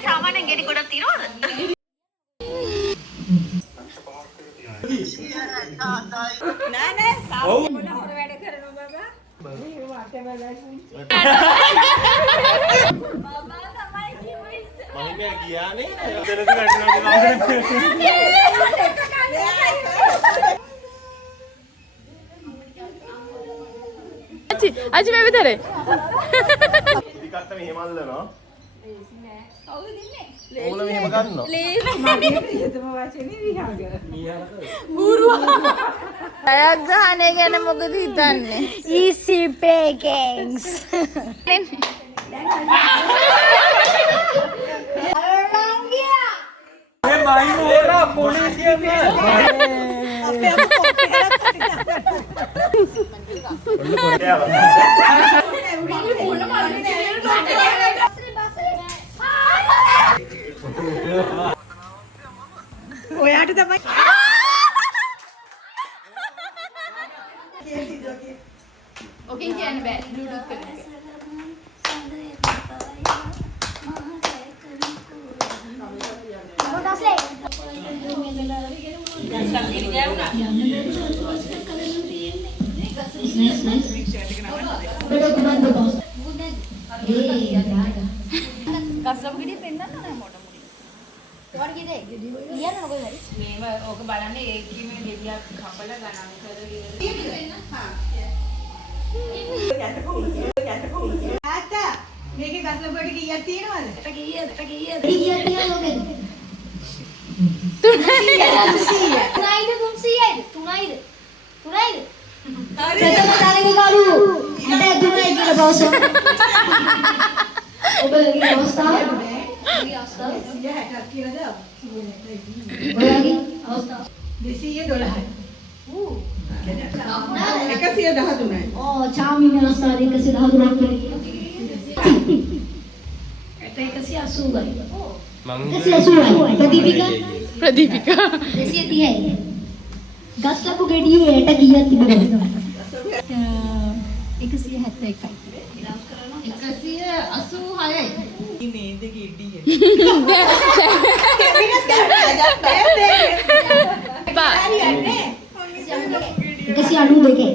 ඕකේ සාමාන්‍යයෙන් ගෙඩි ගොඩක් තියනවද? නෑ නෑ සාමාන්‍ය මොන හොර වැඩ කරනවා බබා. මේ වාටේ බලයි. බබා තමයි කිව්වේ. මම ගියානේ. දෙලට වැටෙනවා. අජි මේ විතරේ. ඉතිකත්ත මෙහෙම අල්ලනවා. ලේසි නෑ. කවුද ඉන්නේ? ඕගොල්ලෝ මෙහෙම ගන්නවා. ලේසි. මගේ ප්‍රියතම වචනේ විහාර. බූරුවා. ජයග්‍රහණය ගැන මොකද හිතන්නේ? Easy pickings. මේ මයින් ඕලා පොලිසියෙන් අපේ අම්මා ඔයාට තමයි ඔකෙන් කියන්න බෑ බ්ලූටූත් එක. ගස්ලපු ගෙඩිය පෙන්නන්න නෑ මොඩ මුඩි. ඔයාලා කිව්වේ ගෙඩිය කියන්න මොකද හරි? මේව ඕක බලන්නේ ඒ කීමේ ගෙඩියක් කපලා ගණන් කරගෙන තාත්තා මේකේ ගස්ලපු ගෙඩිය කීයක් තියෙනවද? කීයද? කීයක් තියෙනවද? 300යිද? ප්‍රථම තරගේ කරු 63යි කියලා බවස. ඔබගේ අවස්ථාව 160ක් කියලාද? ඔයාගේ අවස්ථාව 212යි. 113යි. ඕ චාමින් අවස්ථාව 113ක් කියලා. ඒක 180යි. මං 180යි. ප්‍රදීපිකා 230යි. ගස්ලපු ගෙඩියේ යට කීයක් තිබෙනවද? 171යි. 186යි. නේද ගෙඩිය. බා 192යි.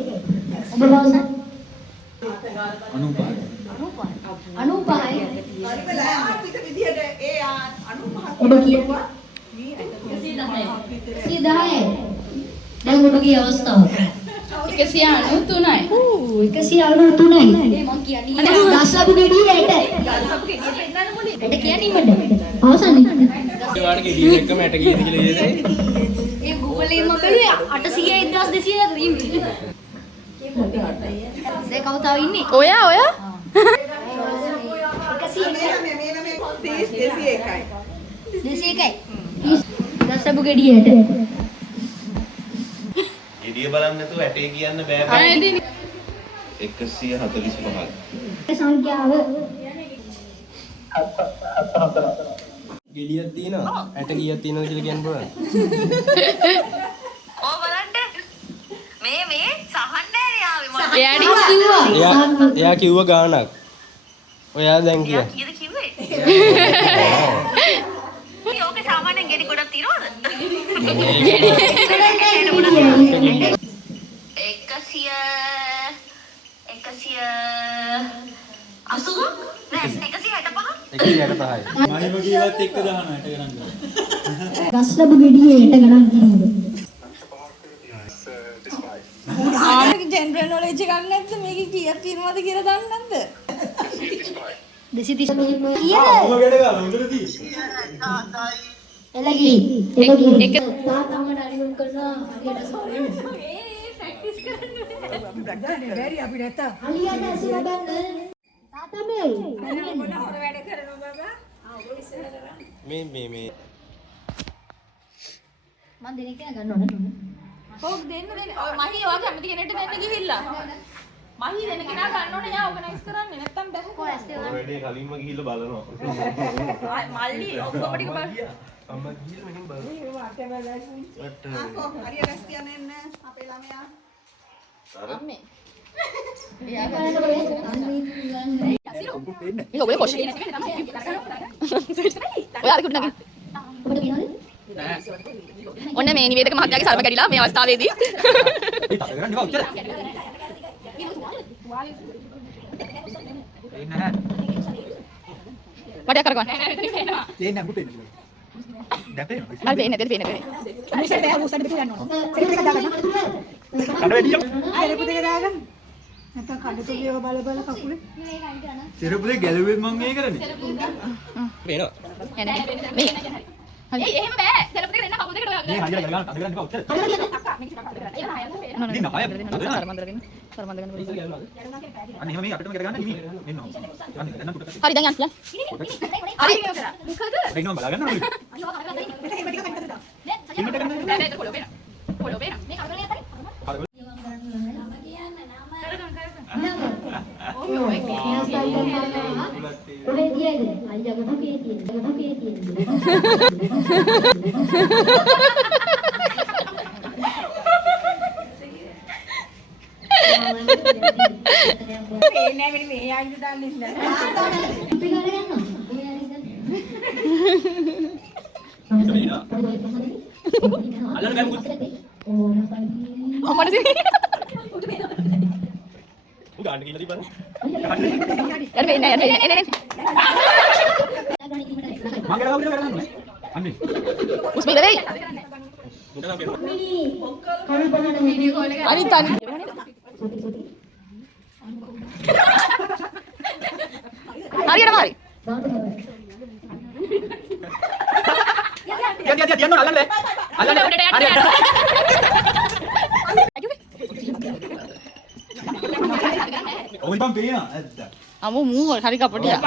ඔබ බවස 95යි. ඔබ කියනවා 110යි. දැන් ඔබගේ අවස්ථාව 193යි. 193යි. මම කියන්නේ ගස්ලපු ගෙඩියේ යට. ගස්ලපු ගෙඩිය පෙන්නන්න මොලේ. යට කියන්නේ ඉමඩ. අවසන්නේ. ඒවාට ගෙඩිය එක්කම ඇට කීයද කියලා දෙන්නේ. ඒ Google එකෙන් මම බැලුවේ 800යි 1200යි අතර ඉන්නේ. ඒ කවුද තව ඉන්නේ? ඔයා 201යි. ගස්ලපු ගෙඩියට. ගෙඩිය බලන්න නැතුව ඇටේ කියන්න බෑ බෑ. 145ක්. සංඛ්‍යාව ගෙඩියක් තියෙනවා. ඇට කීයක් තියෙනවද කියලා කියන්න පුළුවන්. ඕ බලන්න. මේ සහන් නෑනේ ආවේ මම. එයාට කිව්වා. එයා කිව්ව ගාණක්. ඔයා දැන් කියා. කීයද කිව්වේ? මේ ඕකේ සාමාන්‍යයෙන් ගෙඩි ගොඩක් තියනවද? 165යි. මහිම කීවත් එක්ක දානවා ඇට ගණන් ගන්න. ගස්ලපු ගෙඩියේ යට ගණන් කිනවද? ආනක ජෙනරල් නොලෙජ් එකක් නැද්ද මේකේ කීයක් තියෙනවද කියලා දන්නේ නැද්ද? 235 කීයද? ඔබ ගැඩ ගන්න හොඳට තියෙන්නේ. එළගිරි. ඒක තාත්තමට අරිගොන් කරනවා හරියට සෝරෙන්න. ප්‍රැක්ටිස් කරන්න. බැරි අපි නැත්තම්. අලියට ඇසිලා ගන්න. තාත්තා මේ මොන හොර වැඩ කරනවා බබා? ඔයගොල්ලෝ ඉස්සෙල්ලා කරන්නේ. මේ මම දෙනෙක් ගන්න ඕනේ. ඔව් දෙන්න. ඔය මහී ඔයා කැමති කෙනෙක්ට දෙන්න ගිහිල්ලා. මහී දෙන කෙනා ගන්න ඕනේ යා ඕගනයිස් කරන්නේ නැත්තම් බෑ. වැඩේ කලින්ම ගිහිල්ලා බලනවා. මල්ලි ඔක්කොම ටික බලන්න. අම්මා ගිහිල්ලා මෙහෙම බලනවා. මේ වාටේ බලයි. ආකෝ හරිය රැස් කියන්නේ නැහැ අපේ ළමයා. අම්මේ. එයා බලන්න ඒක ඔය කොෂේ නැති වෙන්නේ තමයි. ඔයාලා කුඩු නගින්න. ඔබට කියනවද? ඔන්න මේ නිවේදක මහත්තයාගේ සරම කැඩිලා මේ අවස්ථාවේදී. ඒ තාල කරන්නේ වා උච්චර. එන්නේ නැහැ. වඩයක් කරගන්න. එන්නේ නැහැ පුතේ. දැන් පේනවා. හරි පේන්නේ නැද්ද පේන්නේ. මිෂල් බෑ උස්සන්න පිට යන්න ඕන. සෙරප් එක දාගන්න. කඩ වැඩිය. සෙරප් එක දාගන්න. නැත්නම් කඩතුලිය බල බල කකුලේ. සිරපුදේ ගැලුවෙත් මං ඒ කරන්නේ. පේනවා. එන්නේ. මේ. හරි. එහෙම බෑ. සරම දෙක දෙන්න කකුල් දෙකට ඔයා මේ හරියට ගලගන්න අද කරන්නේ වා උච්චර. ඉතින් නහය. සරමන්දගෙන අන්න එහෙම මේ අපිටම කරගන්න හිමි. මෙන්න. අන්න දැන් පුතට. හරි දැන් යන්න. හරි. මොකද? දෙන්නම බලාගන්න ඕනේ. ඔබේ තියද? අයියා ගොඩේ තියෙන. පේන්නේ නැහැ මේ ආයිද දාන්නේ නැහැ. අපි ගාන ගන්නවා. ඔය හරිද? අල්ලන්න බෑ මුකුත්. අම්මට සිහි. උගාන්න කියලා තිබ්බනේ. යන්න වෙන්නේ නැහැ යන්න එන්නේ. මං කරලා උඩ කරගන්න ඕනේ. අන්නේ. උස්මීද වෙයි. මුඩ නම් පේනවා. කවුරු බලන්න වීඩියෝ කෝල් එක අනිත් තනි. හරියටම හරි. යන්න අල්ලන්න බෑ. අල්ලන්න. ඔය බම් පේනවා ඇත්ත. අමු මූ හරි කපටියා.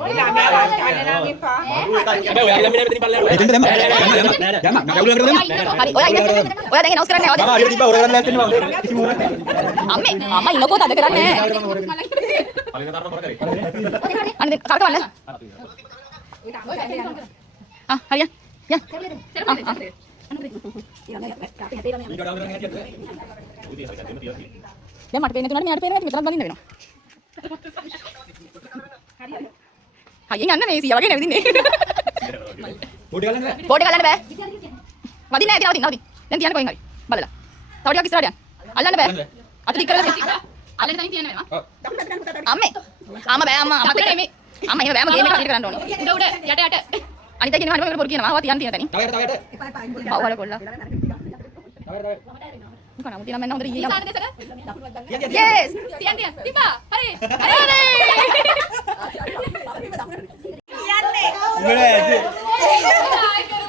ඔය ළමයා වට්ටන්න නම් එපා. හැබැයි ඔයාගේ ළමයි මෙතනින් පල්ලෙහාට. එතෙන්ද දැම්ම. යන්න. නගවුල කරලා දැම්ම. හරි ඔයා ඉන්න. ඔයා දැන් එනවස් කරන්නේ නැහැ. මම හරියට තිබ්බා ඔර කරන්න නැත්නම් මම කිසිම මොකක් නැහැ. අම්මේ අම්මා ඉන්නකෝ තද කරන්නේ නැහැ. පල්ලෙහාට තරම කර කරේ. අනේ කරකවන්න. හරිය. යා. දැන් මට පේන්නේ නැතුණාට මෙයාට පේන්නේ නැති මෙතනත් බඳින්න වෙනවා. හයියෙන් යන්න මේ සීයා වගේ නැවිදින්නේ. පොඩි ගලන්න බෑ. බෝඩ් එක ගලන්න බෑ. වදින්න නැති නවතින්. දැන් තියන්න කොහෙන් හරි. බලලා. තව ටිකක් ඉස්සරහට යන්න. අල්ලන්න බෑ. අත ටික කරලා දෙන්න. අල්ලන්න තනින් තියන්න වෙනවා. අම්මේ. අම්මා බෑ අම්මා. අපිට නෙමෙයි. අම්මා එහෙම බෑම ගේම් එක හරියට කරන්න ඕනේ. උඩ යට යට. අනිත් අය කියනවා හරිම පොර කියනවා. ආවා තියන්න තියෙන තැනින්. තව යට. පවවල කොල්ලා. මොකද නමුත් නම් මම හොඳට ඊයේ ඉස්සාන දෙසක. yes. තියන්න තියන්න. තිබ්බා. හරි. හරි. උඹලා ඇද.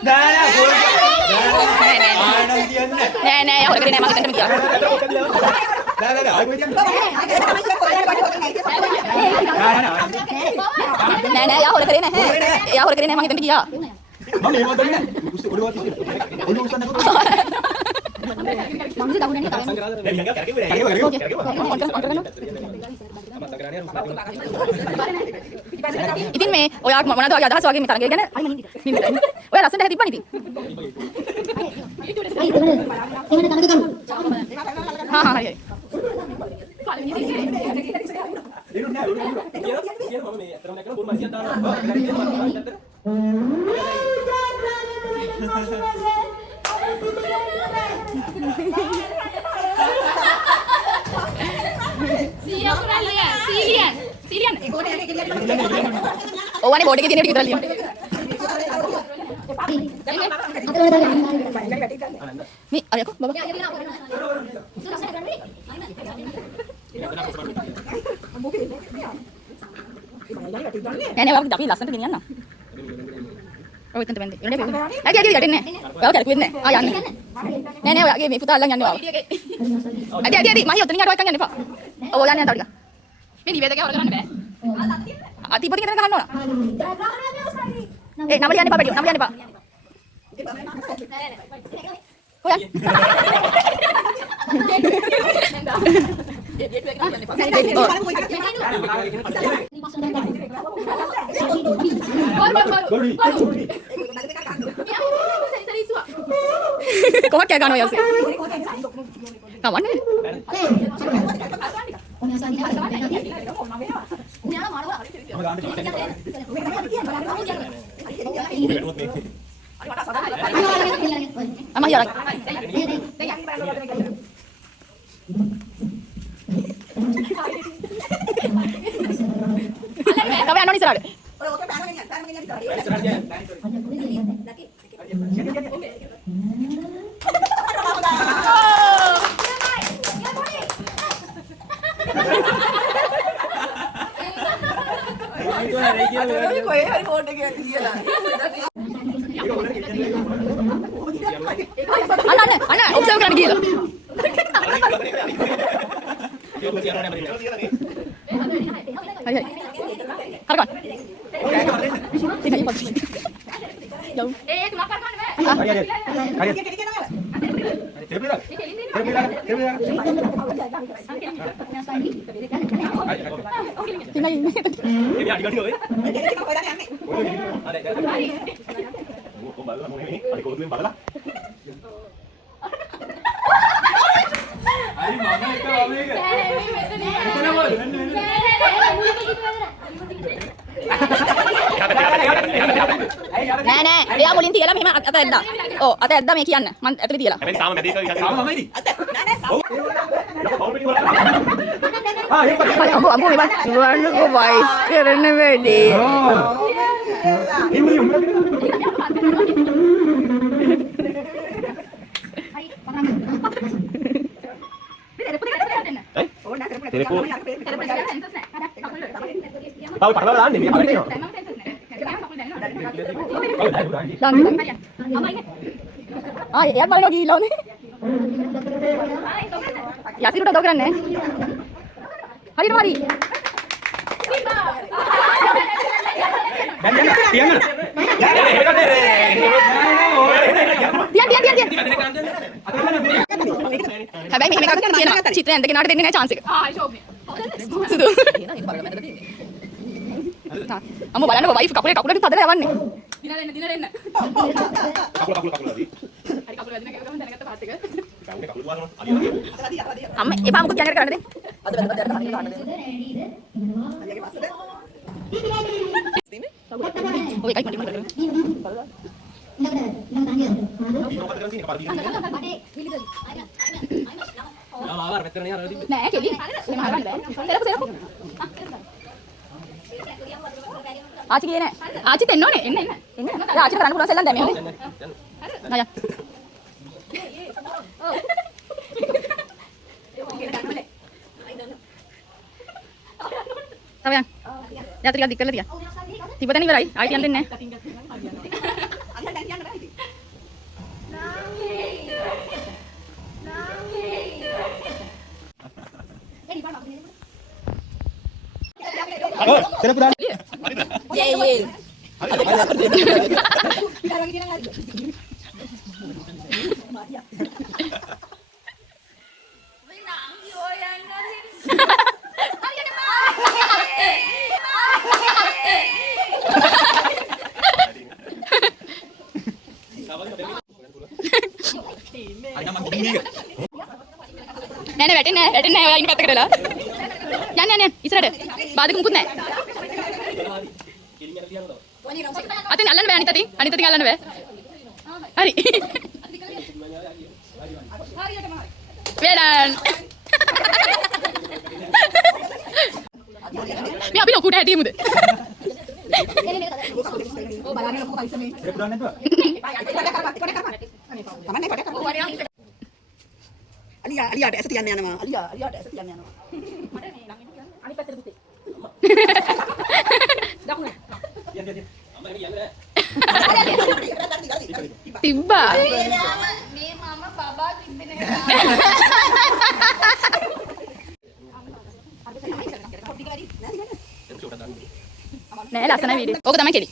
දාලා ගෝල්. ආනන්ද කියන්නේ. නෑ නෑ යහොර කරේ නෑ මම හිතන්නේ කියලා. දාලා ආයෙ කියන්නේ. නෑ නෑ යහොර කරේ නැහැ. යහොර කරේ නෑ මම හිතන්නේ කියලා. මම එහෙම දන්නේ නැහැ. ඔළුවත් ඉස්සෙල්ලා. ඔළුව උස්සන්න කොහොමද? මම දවුනේ නෑ. දැන් මම කරකෙව්වේ නෑ. ඉතින් මේ ඔයා මොනවද ඔය අදහස් වගේ මේ තරගය ගැන ඔයා ලස්සනට හැදිප්පන් ඉතින්. එහෙම තනක කරමු. හා හා හරි. මම මේ අතරම දැක්කම බොරු මැසියක් දානවා. සීලියන් ඕවනේ බෝඩ් එකේ තියෙන ටික විතර ලියන්න. මේ අරයකෝ බබා. නෑ ඔයාලා අපි ලස්සනට ගෙනියන්න. ඔය එතනට බැන්දේ. ඉරනේ පෙවුනේ. ඇයි ඇයි යටින්නේ නෑ. ඔයාලා කරකුවෙත් නෑ. ආ යන්න. නෑ නෑ ඔයාගේ මේ පුතා අල්ලන් යන්නේ ඔයාව. ඇයි මහි ඔතනින් යට වයිකන් යන්න එපා. ඔය යන්න තව ටික. මේ නිවේදකයා හොර කරන්න බෑ. අතිපති කෙනෙක් ගහන්න ඕන. ඒ නම ලියන්න එපා බඩිය. නම ලියන්න එපා. ඔය යන්න. කොහොමද කෑ ගන්නවා යන්නේ? කවන්නේ? මම ගාන්න Ama ya. Kau yang noni serad. Anak, observe kan gila. Hai. Harkan. Ini apa sih? Jauh. Tu lapar kan, Mbak? Nenek, dia mulin tiada memang atau ada. Oh, atau ada mekian. Man, atau tiada. Ambu memang. Luar ko boys, kerana bedi. Tahu pak lah ni, apa ni? Ah, यार मार लगी लो ने यासिर उठा दो करने हरी मारी दिया හැබැයි මෙහෙම එකක් තියෙනවා චිත්‍රය ඇඳගෙන ආට දෙන්නේ නැහැ chance එක සුදු අම්ම බලන්නකෝ වයිෆ් කකුලට තදලා යවන්නේ දිනලා එන්න කකුල හරි කකුල වැදින එක ගමන් දැනගත්ත පාත් එක අම්ම එපා මොකද කියන්නේ කරන්න දෙන්න අද හරියට කාට දෙන්න ඔය එකයි මඩි nè kiểu gì ආච්චි කියන්නේ ආච්චි දෙන්න ඕනේ එන්න ආච්චිට කරන්න පුළුවන් සෙල්ලම් දැන් මේ හොඳේ නෑ Sabian. Ya tinggal dikit ya. Tiba-tiba nih berai, ayo tiang nih. Nenek betin nih, ini kata kerja. Yan, istirahat. Balik mumput nih. Atin jalan be, Anita tinggal jalan be. Hari. Bedan. Ini apa lo kuda hati muda? Oh, balanya lo kuda ismi. Alia ada esetiannya nama. Alia ada esetiannya nama. Ani pasir putih. Tiba. Nih mama baba timbin. Nih lasana video. Oke tamai keli.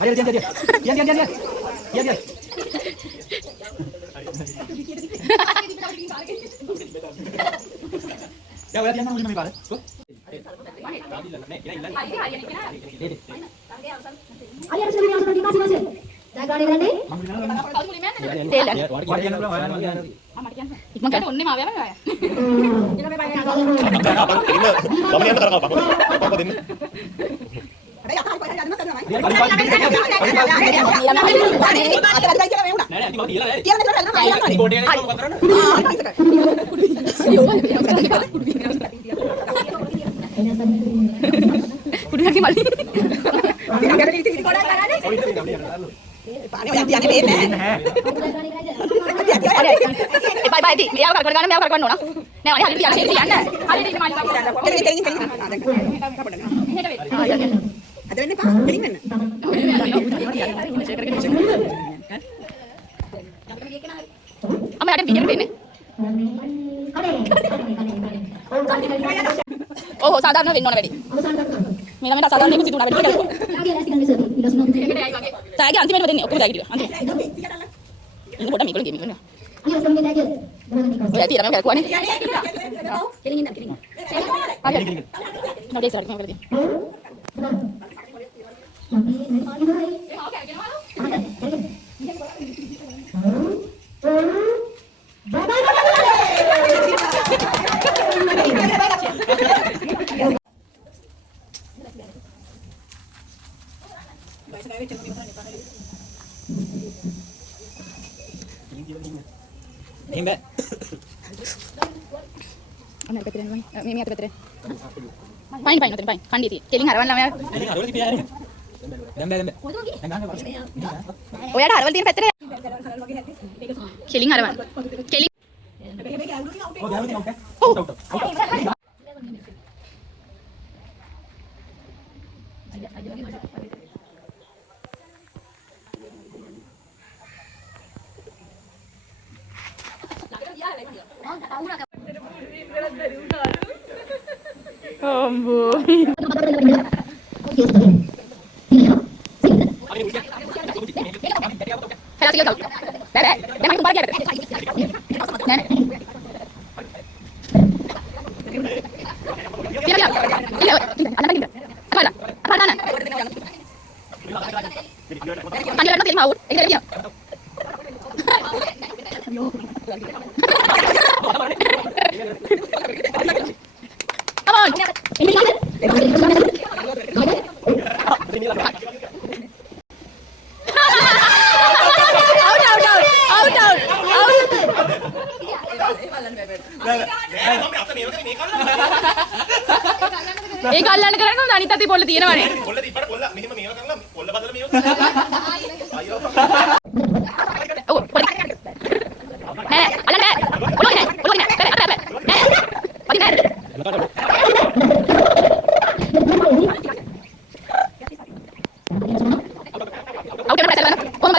Mari dia. Ya udah dia mau balik. Ayo harus lebih masuk masing-masing. Jaga diri. තේල. වාට කියන්න පුළුවන් ඔයාලා කියන්න. ඉක්මන් කරන්න ඔන්නේ මාව යවන්න. ඊළඟ මේ බය යනවා. මම යන්න කරනවා පප දෙන්න. අර යකා කොහෙද යන්න කරනවා. නෑ නෑ අන්තිමට කියලා නෑ. රිපෝට් එක මොකද කරන්නේ? කුඩු නැති මල්ලි. පානේ ඔය තියන්නේ මේ නෑ. බයි බයි දී. මෙයාව කර ගන්න මෙයාව කර ගන්න ඕන. නෑ අනේ හරියට යන්න යන්න. හරියට ඉන්න මාළි කෙලින් අද වෙන්නේ පා කෙලින් වෙන්න. අම්මා යට වීඩියෝ දෙන්නේ. ඕ සාධාරණ වෙන්න ඕන වැඩි. මේ ළමයට අසාධාරණ එකක් සිදු වුණා වැඩි කියලා. තාගේ අන්තිමේට දෙන්නේ ඔක්කොම දාගිටිය. අන්තිමට. ඉන්න පොඩ මේගොල්ලෝ ගේමින් කරනවා. ඔය ඇති ළමයි කරකුවානේ. කෙලින් ඉන්න කෙලින්. හරි. නෝ දෙස් රාඩි මම කරදී. එහෙම අනේ පැත්තට යනවා. මේ අත පැත්තට. පයින් පයින් උතන පයින්. කණ්ඩිය තියෙන. කෙලින් හරවන්න ළමයා. ඉතින් අරවල තිබියානේ. දැන් බෑ. ඔයාට හරවල තියෙන පැත්තට. කෙලින් හරවන්න. කෙලින්. ඔව් ගෑනුනේ ඔව්. අම්බෝ. Hello, sigaw. Bebe, damay kung bagay. Nan. Pila. Pila. Ana ba? Apala. Apala na. Kanila na tin maud. Ikaw dia. Come on. ඒක අල්ලන්න කරන්නේ කොහොමද අනිත් අතේ පොල්ල තියෙනවනේ පොල්ල තිබ්බට පොල්ල මෙහෙම මේව කරලා පොල්ල බදලා මේව අයියෝ ඔව් පොඩි නෑ අල්ලන්න බෑ ඔලුවගේ නෑ ඔලුවගේ නෑ බෑ බෑ නෑ පොඩි නෑ අවුට් කරලා බලන්න කොහොමද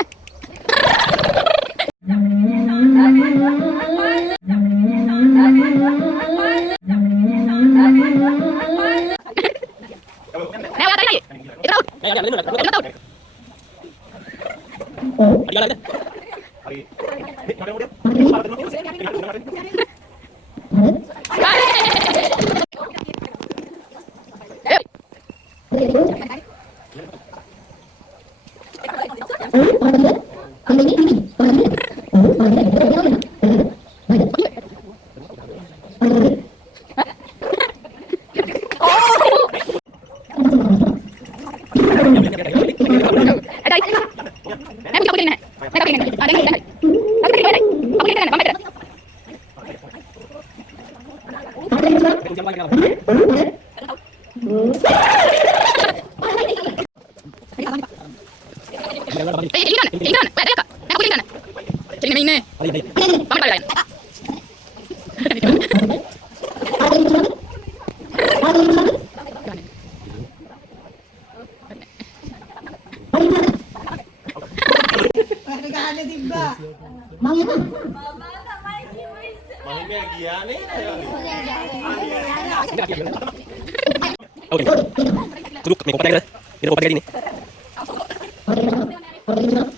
Duduk, nih, kopat aja. Ini kopat aja ini.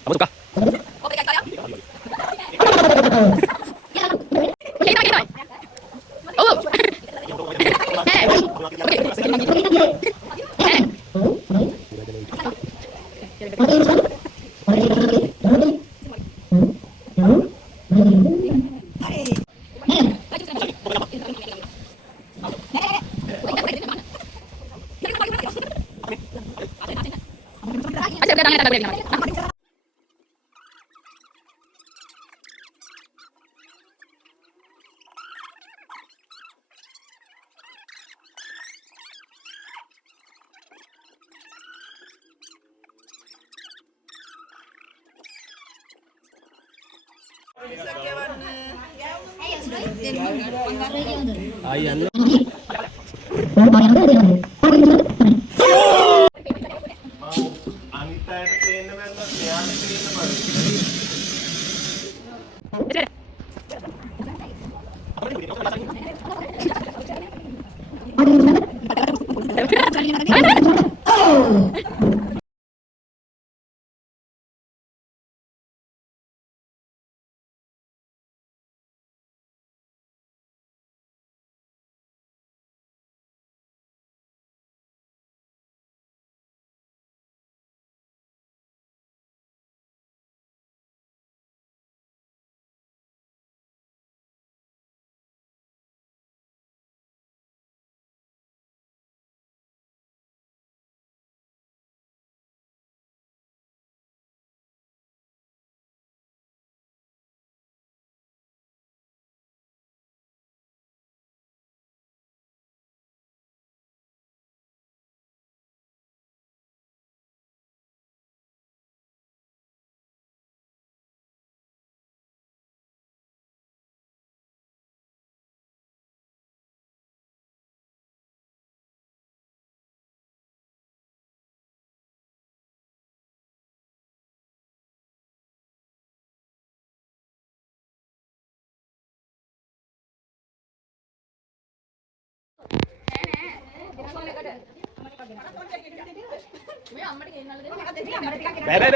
Kamu suka? ආයි යන්න. අනිත් අයට පේන්න බැන්න මෙයාට පේන්න බෑ.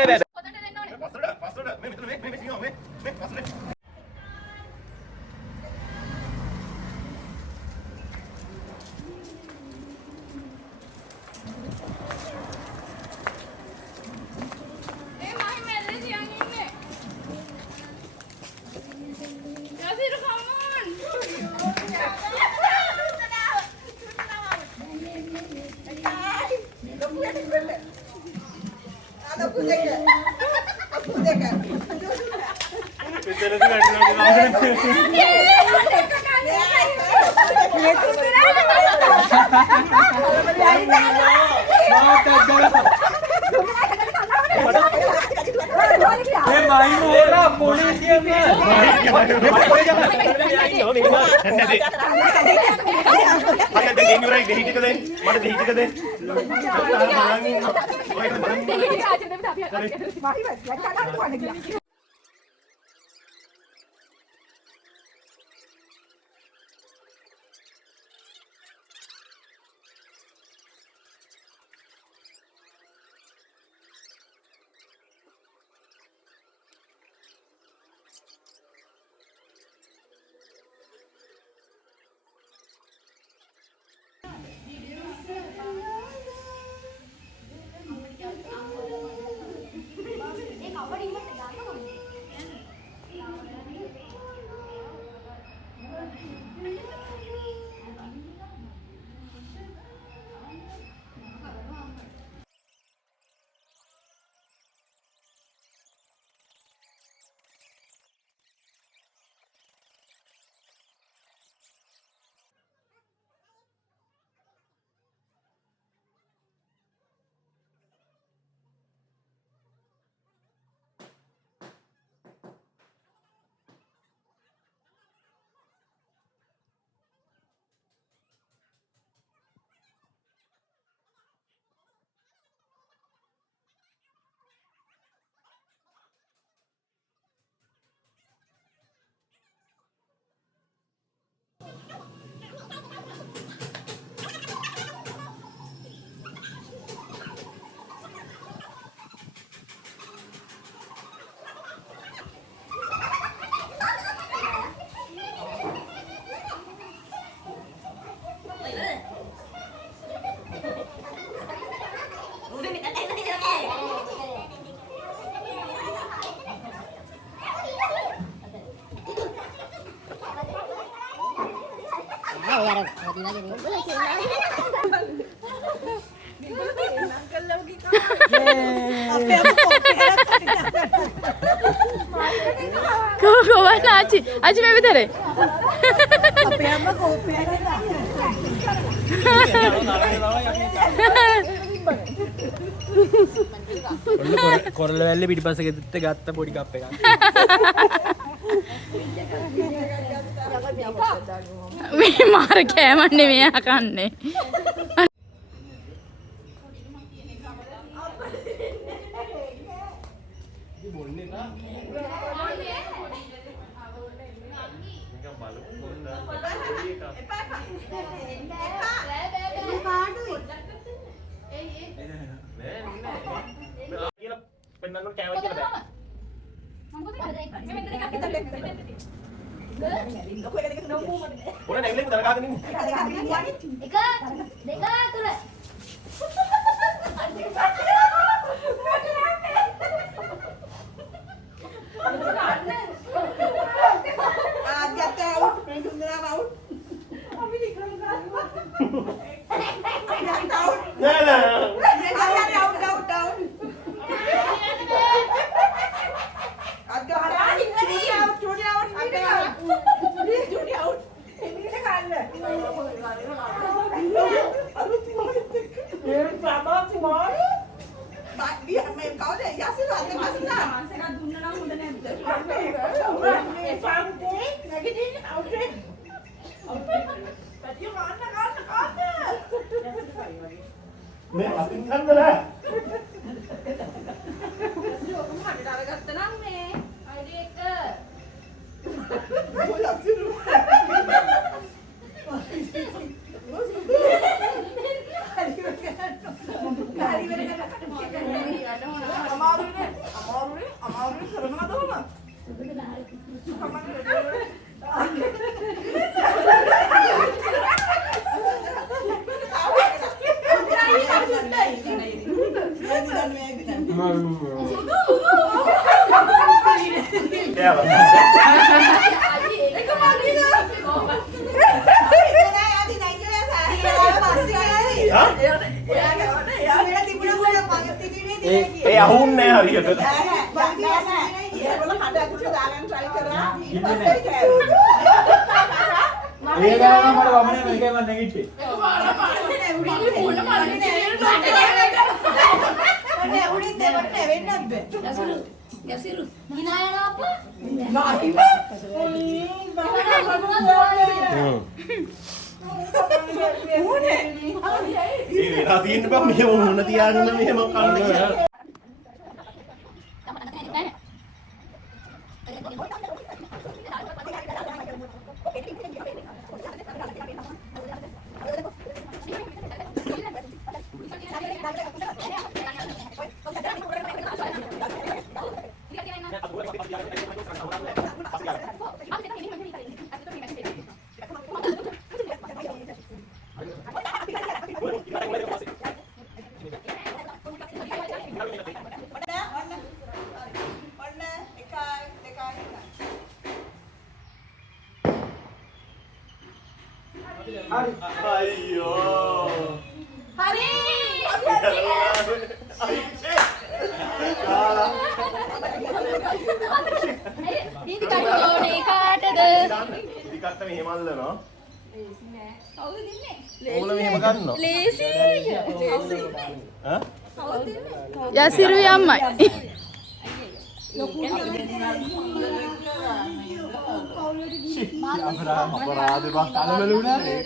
බෑ. පස්සට මේ මෙතන මේ සිංහව මේ පස්සට. ඒ කවඩින්ම දාන්න ඕනේ. Kau mana Aci? Aci main betul deh. කොරල වැල්ල පිටිපස්ස ගෙදෙත්ත ගත්ත පොඩි කප් එකක්. මේ මාර කෑමන්නේ මෙයා කන්නේ. කියලා පෙන්නන්න කෑවා කියලා බෑ. ඔන්න නැගිලින් දරකාගෙන ඉන්නේ. නෑ නෑ. මේ අතින් ගන්න නෑ. ඒ අහුන්නේ නැහැ හරියට. ඒ ගාන මට වමනේ මේකේ මම නැගිට්ටේ. ඒ වෙලා තියෙන්න බෑ මෙහෙම මොන තියාගෙන මෙහෙම කන්න කියලා. අයියෝ. හරි. දීදි කටෝනේ කාටද? දීදි කට්ට මෙහෙම අල්ලනවා. ලේසි නෑ. කවුද දින්නේ? ඕගොල්ලෝ මෙහෙම ගන්නවා. ලේසි. ඈ? කවුද දින්නේ? යසිරුයි අම්මයි. අපරාධ බස් අලවලුණා නේ.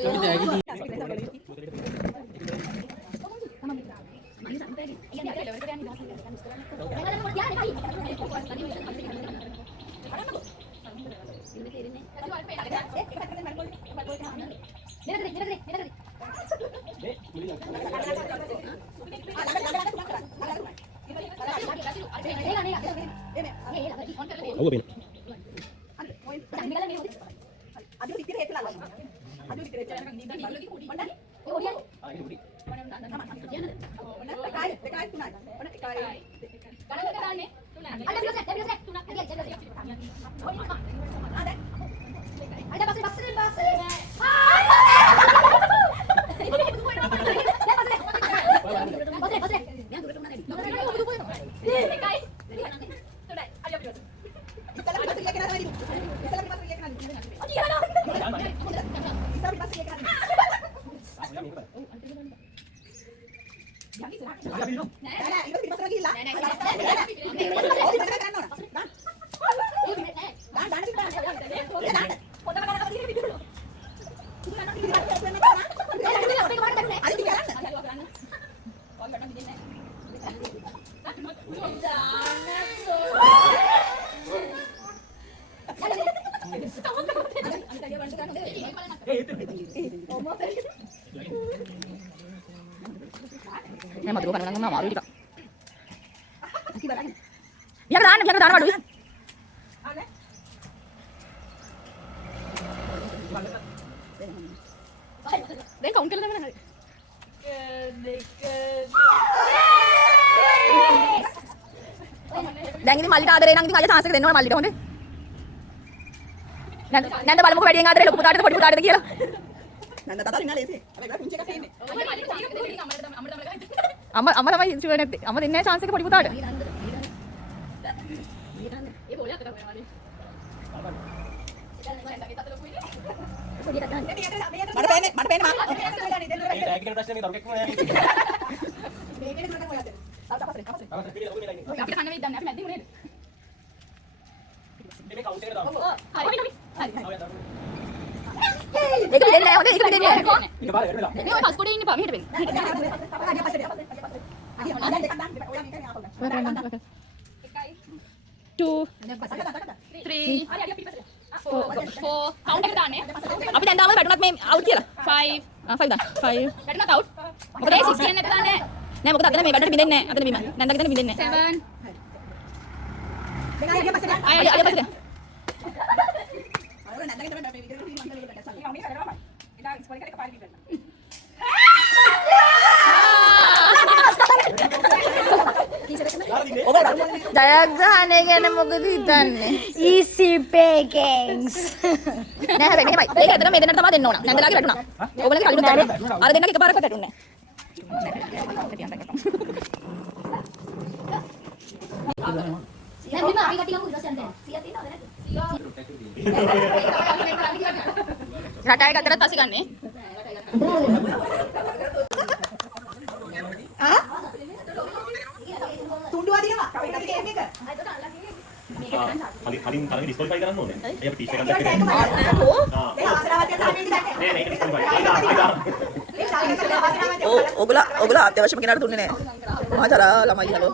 ada Em mà tụi bạn đang mở đi cả. Biar dah madu. Đến cổng kia lên này. Đang ini mali ada renang ini aja chance දෙන්න ඕන මල්ලිට හොඳේ. නැන්ද බලමුකෝ වැඩියෙන් ආදරේ ලොකු පුතාටද පොඩි පුතාටද කියලා. නැන්ද තාත්තා ඉන්නා ලේසි. හැබැයි පුංචි එකක් තියෙන්නේ. අම්මා තමයි ෂුවර් නැත්තේ. අම්මා දෙන්නේ නැහැ chance එක පොඩි පුතාට. මට පේන්නේ මා. ඒ ටැග් එකට ප්‍රශ්නේ මේ තව කෙනෙක් නෑ. මේකේ නේද මොකක්ද? තාත්තා පස්සේ. අපිට කන්න වෙයි දන්නේ අපි මැද්දේ නේද? මේ කවුන්ට් එකට දාමු. හරි. ඒක දෙන්නේ නැහැ හොඳේ ඒක දෙන්නේ නැහැ. ඊට පාර වෙන්න ලා. මේ ඔය පස්කොඩේ ඉන්න පා මෙහෙට වෙන්න. Two, three, four. Count එක දාන්නේ. අපි දැන් දාමද වැටුණත් මේ out කියලා. 5. 5 දාන්න. 5. වැටුණත් out. මොකද ඒ 6 කියන්නේ නැත්නම් දාන්නේ. නෑ මොකද අතන මේ වැටට බින්දෙන්නේ නෑ. අතන බිම. නැන්දගේ තන බින්දෙන්නේ නෑ. 7. අය පස්සේ. ජයග්‍රහණය ගැන මොකද හිතන්නේ? Easy pickings. නෑ හැබැයි මෙහෙමයි. ඒක ඇත්තට මේ දෙන්නට තමයි දෙන්න ඕන. නැන්දලාගේ වැටුණා. ඕගොල්ලෝගේ කලිනුත් වැටුණා. අර දෙන්නගේ එකපාරකට වැටුන්නේ Nanti mah, kita tinggal udah santai. Siap ini ada nanti. රටාය ගත්තට පස්සේ ගන්නේ. තුන්ඩු අදිනවා. අපි ගේම් එක. කලින් ඩිස්කොලිෆයි කරන්න ඕනේ. ඒ අපි ටීෂර්ට් එකක් දැක්කේ. ඒ අවසරාවත්ය සාමීටි දැක්කේ. නෑ මේක ඩිස්කොලිෆයි. ඔගොල්ලෝ අත්‍යවශ්‍යම කෙනාට දුන්නේ නෑ. මහතලා ළමයි හලෝ.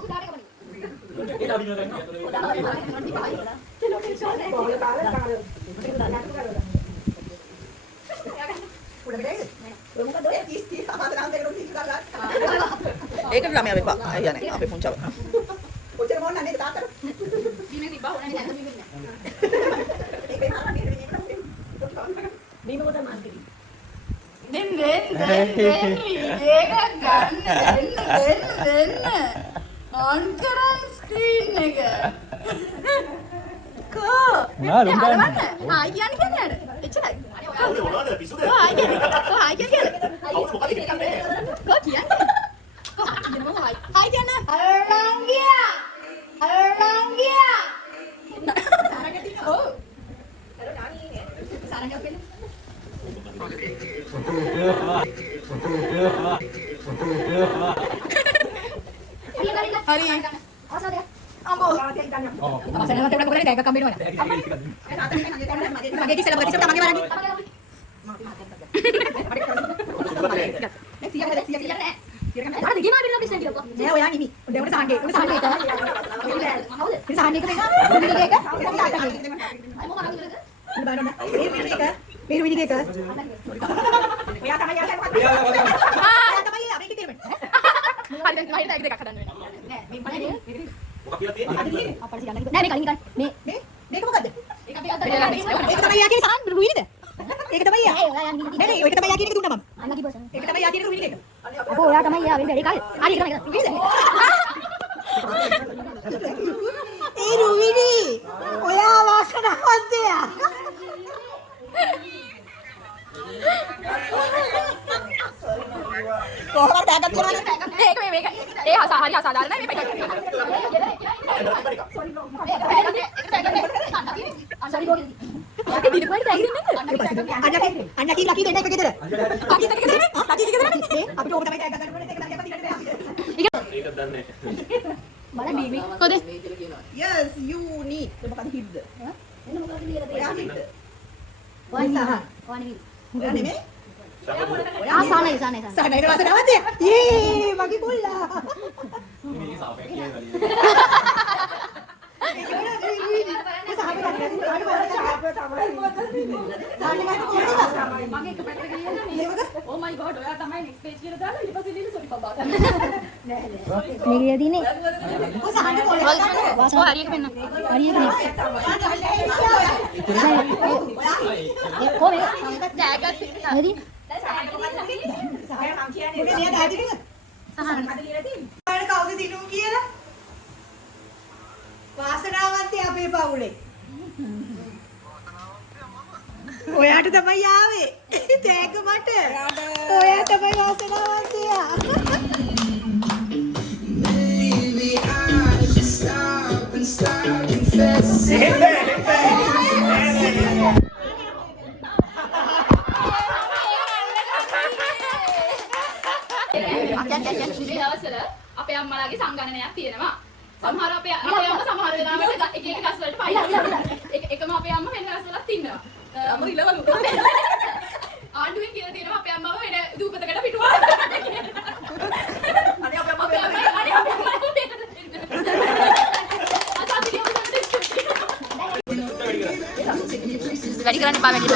ඒකට ළමයා වෙපා. අයියා නේ අපේ පුංචව. ඔච්චර මොන නේද තාත්තට? බීමේ තිබ්බා ඕනේ නැහැ බීමේ නෑ. ඒකේ හරහා නේද බීම කොට මාර්කටි. දෙන්න ඒක ගන්න ඔන් කරන් ස්ක්‍රීන් එක කෝ නාලු ගන්න ආයි කියන්නේ අර එච්චරයි ඔය මොනවද පිස්සුද? ආයි කියන්නේ කවුද මොකද කියන්නේ? කෝ කියන්නේ ආයි කියන්නේ Alanggia. ඔව් හරි අම්බෝ අපසන මට උඩ කොහෙද ඒක කම්බින වල මගේ කිසල මගේ තමන්ගේ වරන්නේ Ada gimana dia bisa dia? නෑ ඔයා නිමි උඩ සාංගේ උඩ සාංගේ ඒක සාංගේ එක දෙනවා මේ විදිහට එක ඔයා තමයි යාළුවා තමයි අපි කිතේ වෙන්නේ හරි දැන් මයිට ටැග් දෙකක් හදන්න වෙනවා නෑ මේ බලන්නේ මොකක් කියලා තියෙන්නේ? අපරි ගන්න නෑ මේ කලින් මේ මේක මොකද්ද ඒක අපි අද දෙන්න ඒක තමයි යා කියන්නේ සාන් රුයිනේද ඒක තමයි යා නෑ නෑ ඒක තමයි යා කියන එක දුන්නා මම Anak ibu. ඒක තමයි යා කියන එක රුයිනේ එක Oh ya kamar ya, beli kali. හරි ඒක තමයි රුයිනේද ඒ රුයිනි ඔයා වාසනාවන්තයා කොහොමද ටැග් එකක් කරන්නේ මේක මේක ඒ හරි අසාධාරණ නෑ මේක Yes, you need. මොකද හිද්ද? ඔයා හිද්ද? ඔයා නෙමෙයි? සානයි වාසනාවන්තය. යේ මගේ පුල්ලා. Oh my god, ඔයා තමයි next page කියලා දාලා ඊට පස්සේ ඉන්නේ sorry බබා. මේක යදිනේ ඔය හරියට වෙන්න. හරියට නේ කොහේ දැගත් හරි කවුද දිනුම් කියලා? වාසනාවන්තය අපේ පවුලේ. ඔයාට තමයි ආවේ. තෑග්ග මට. ඔයා තමයි වාසනාවන්තයා. මේ දවස්වල අපේ අම්මලාගේ සංගණනයක් තියෙනවා. සමහර අපේ අම්මා සමහර වෙලාවට එක එක ගස් වලට පයිලා. එකම අපේ අම්මා වෙන ගස් වලක් ඉන්නවා. අම්ම ඉලවලු. ආණ්ඩුවෙන් කියලා තියෙනවා අපේ අම්මව වෙන දූපතකට පිටුවා. අනේ අපේ අම්මා වැඩි කරන්න එපා වැඩි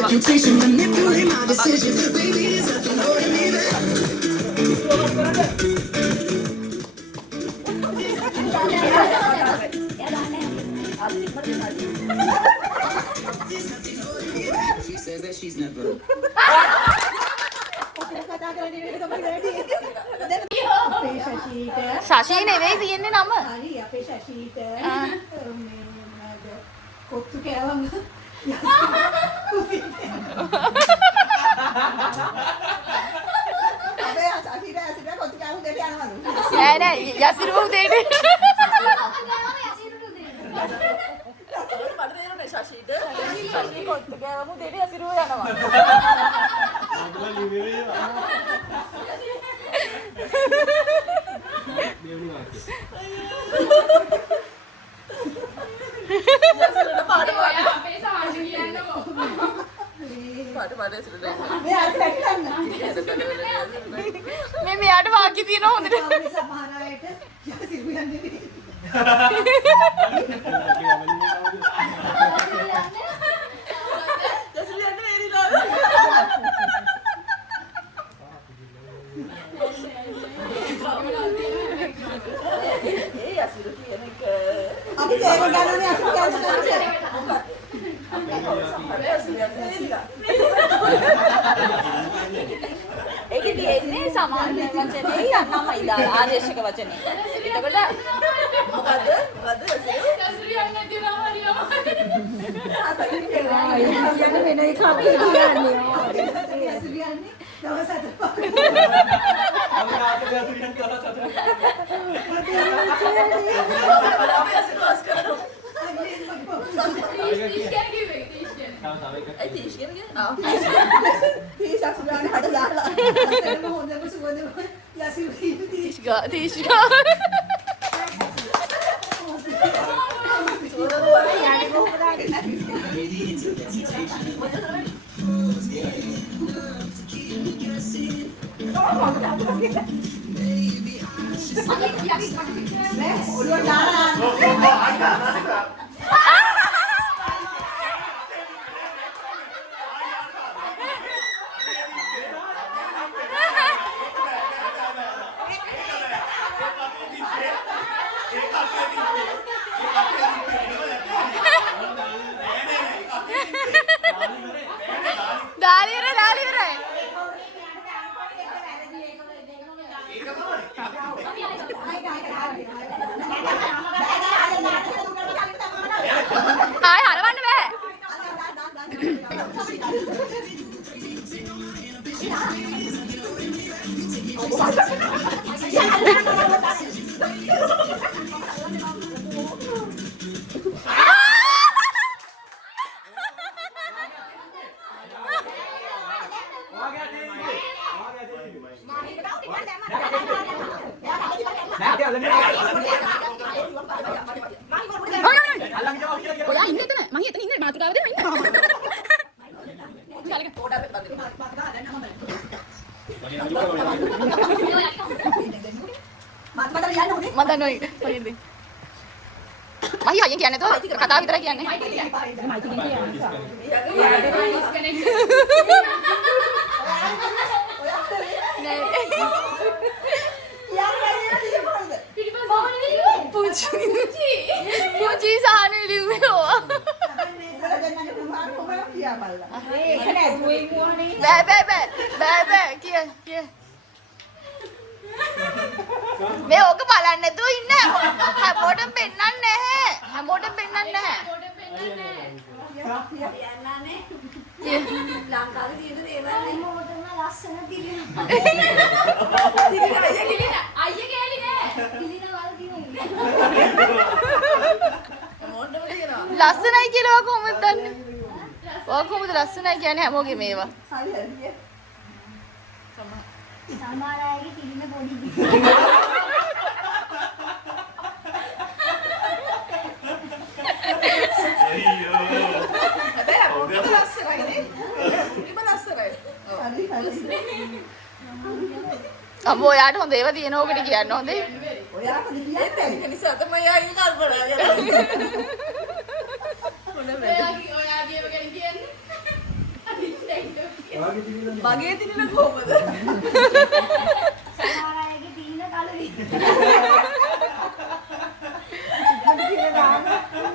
She says that she's never. Shashi නෙවෙයි තියෙන්නේ නම. හරි අපේ ශශීට කොත්තු කෑවම අපේ ශශීට කොත්තු කෑවම දෙට යනවලු. නෑ නෑ යසිරු උදේට. ශශී කොත්තු කෑවම උදේට යසිරු යනවා. මේ මෙයාට වාක්‍ය තියෙනවා හොඳට. සමහර අයට යසිරු යන්නේ. අපි තේරුම් ගන්නනේ අසිරු කියන්නේ. ඒකේ තියෙන්නේ සමාන වචනේ යන්නමයි දාලා ආදේශක වචනේ. එතකොට මොකද්ද? යසිරු යන්නේ දිනවා හරියම. කියන්නේ වෙන එකක් කියන්නේ. යසිරු යන්නේ දවස් 4. අපි රාත්‍රියේ යසිරියන් දවස් 4. ආය හරවන්න බෑ. ඔයා ඉන්නේ එතන. මම එතන ඉන්නේ මාතෘකාව දෙන්න ඉන්න. මම දන්නවා කොහෙන්ද. මහි අයියෙන් කියන්නේ තෝ කතාව විතරයි කියන්නේ. පුංචි සාහනේ ලිව්වේ ඕවා. බෑ කිය. මේ ඕක බලන්න නැතුව ඉන්න. හැමෝටම පෙන්නන්නේ නැහැ. හැමෝටම පෙන්නන්නේ නැහැ. ලංකාවේ තියෙන දේවල් හැමෝටම ලස්සන තිලිනවා. අයියා කෑලි නෑ. තිලිනවා වල්දිනවා. හැමෝටම තියනවා. ලස්සනයි කියලා ඔය කොහොමද දන්නේ? ඔය කොහොමද ලස්සනයි කියන්නේ හැමෝගේ මේවා? හරි. සමහර අයගේ තිලින පොඩි. අම්මෝ ඔයාට හොඳ ඒවා තියෙන ඕකට කියන්න හොඳේ. ඔයාට කියන්නේ ඒක නිසා තමයි ආයෙත් කල්පනා කරන්නේ. ඔයාගේ ඒවා ගැන කියන්නේ. මගේ තිලින කොහොමද? සමහර අයගේ තිලින කලවි.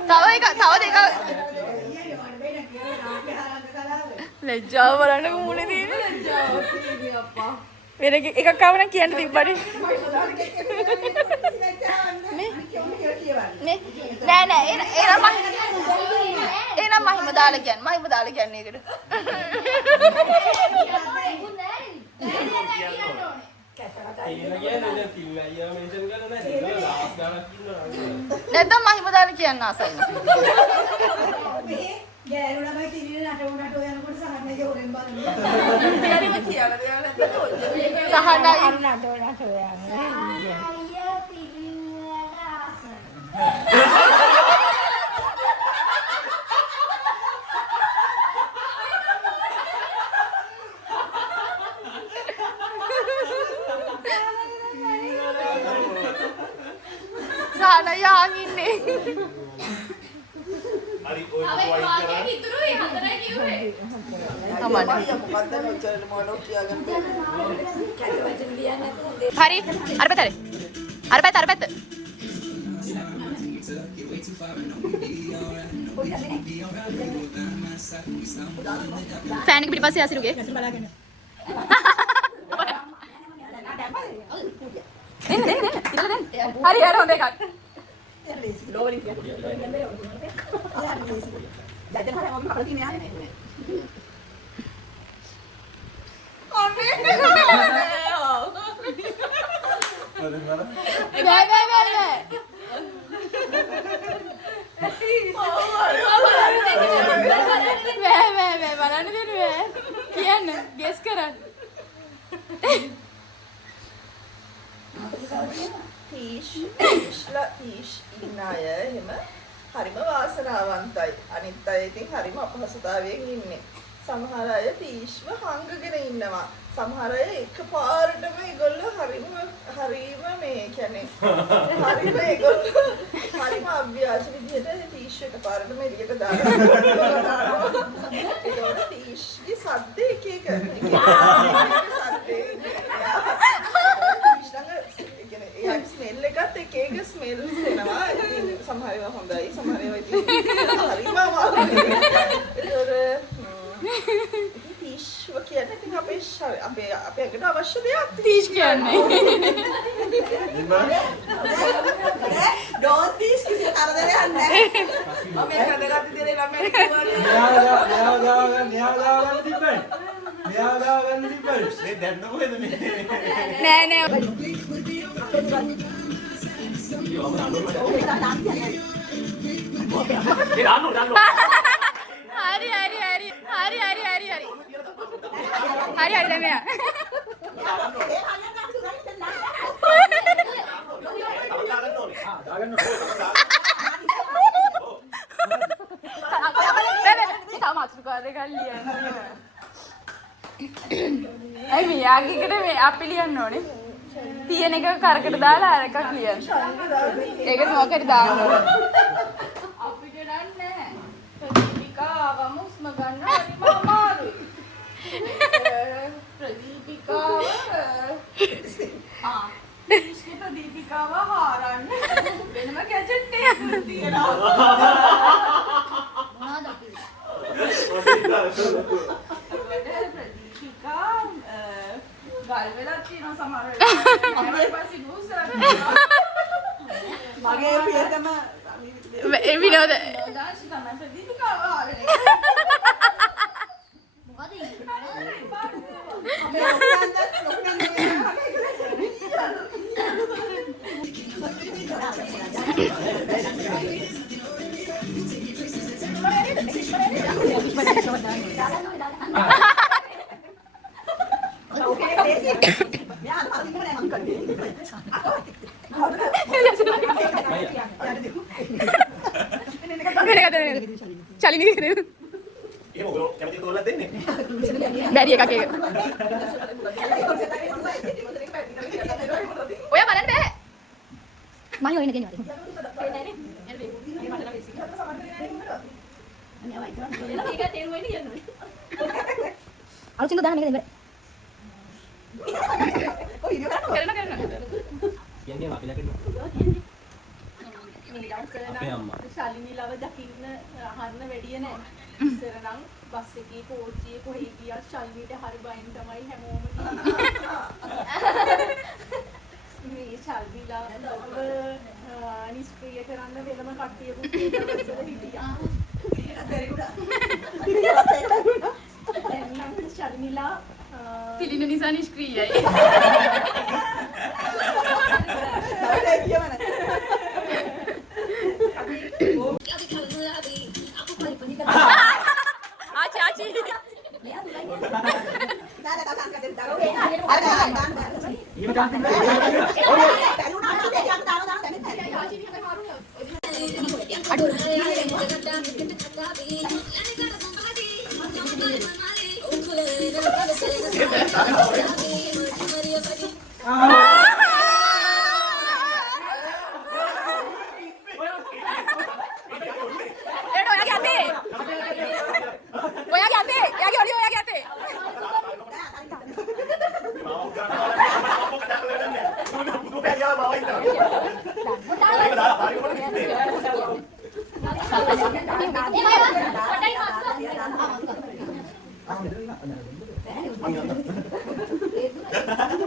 තව දෙක ලැජ්ජාව බලන්නකො මුනේ තියෙන ලැජ්ජාව. වෙන එකක් ආව නම් කියන්න තිබ්බනේ. නෑ එනම් මහිම දාලා කියන්නේ ඒකට. නැත්නම් මහිම දාලා කියන්න ආසයි. ගෑනු ළමයි තිලින නටනට යනකොට සහනගේ හොරෙන් බලනවා. කියලා දෙයක් නැද්ද? සහනයි නටනට යන්නේ. අයියා තිලිනට ආස. සහනයි ආන් ඉන්නේ. හරි ඔය වයින් ඉතුරුයි හතරයි කිව්වේ. තමන්න. මොකද්ද ඔච්චර මොනෝ කියාගන්න කැටි වචන ලියන්නේ නැතුව. හරි අර පැත්ත. ෆෑන් එක පිටිපස්සේ අසිරුගේ. දෙන්න. හරි හොඳ එකක්. ලෝවලින් කියන්නේ. දැන් හරි මොකක්ද අපිට කියන්නේ යන්නේ. බෑ බලන්න දෙන්නේ කියන්න ගෙස් කරන්න. තීෂ් ඉන්න අය එහෙම හරිම වාසනාවන්තයි. අනිත් අය ඉතින් හරිම අපහසුතාවයෙන් ඉන්නේ. සමහර අය තීෂ්ව හංගගෙන ඉන්නවා. සමහර අය එකපාරටම ඒගොල්ලෝ හරිම මේ කියන්නේ හරිම ඒගොල්ලෝ හරිම අභ්‍යාස විදිහට තීෂ් එකපාරටම එළියට දානවා. ඒගොල්ලෝ තීෂ්ගේ සද්ද එක ඒ ස්මෙල් එකත් එක ස්මෙල්ස් එනවා. ඉතින් සමහර ඒවා හොඳයි, සමහර ඒවා ඉතින් හරිම අමාරුයි. තීෂ්ව කියන්නේ ඉතින් අපේ එකට අවශ්‍ය දෙයක්. තීෂ් කියන්නේ. ඩෝන් තීෂ් කිසි කරදරයක් නැහැ. මම මේක හදගත්ත දේ ළමයි කිව්වා. මෙයා ගන්න තිබ්බයි. මේ දැන් කොහෙද මේ? නෑ. හරි. හරි හරි දැන් මෙයා. ඇයි මෙයාගේකට මේ අපි ලියන්න ඕනේ. තියෙන එක කරකට දාලා අර එකක් ලියන්න. ඒකට මොකක් හරි දාන්න ඕනේ. අපිට නෑ. ප්‍රදීපිකා ආවම උස්ම ගන්න හරිම අමාරුයි. ප්‍රදීපිකාව ප්‍රදීපිකාව හාරන්න වෙනම ගැජට් එකක් තියෙනවා. මොනවද අපි? ප්‍රදීපිකා ගල් වෙලා තියෙනවා සමහර වෙලාවට. ඊපස්සේ ගුස්සලා මගේ පියතම විනෝද දාශි තමයි ප්‍රදීපිකාව හාරන්නේ. Chalini kere. එහෙම ඔයගොල්ලෝ කැමති තෝරලා දෙන්නේ. බැරි එකක් ඒක. ඔය බලන්න බෑ. මම ඔය නෙගෙන ඉවරයි. අලුතින් දාන්න මේක දෙන්න. කොයි විදියට කරනවා? කියන්නේ අපි ලකන්නේ. අපේ අම්මා. ශාලිනී ලව දකින්න අහන්න වැඩිය නෑ. ඉස්සර නම් බස් එකේ කෝච්චියේ කොහේ ගියත් ශාලිනීට හරි බයින් තමයි හැමෝම මේ ශාලිනී ලව නිස්ක්‍රිය කරන්න වෙනම කට්ටියකුත් ඒකවල හිටියා. දැන් ශාලිනී ලව තිලින නිසා නිෂ්ක්‍රීයයි. आची आची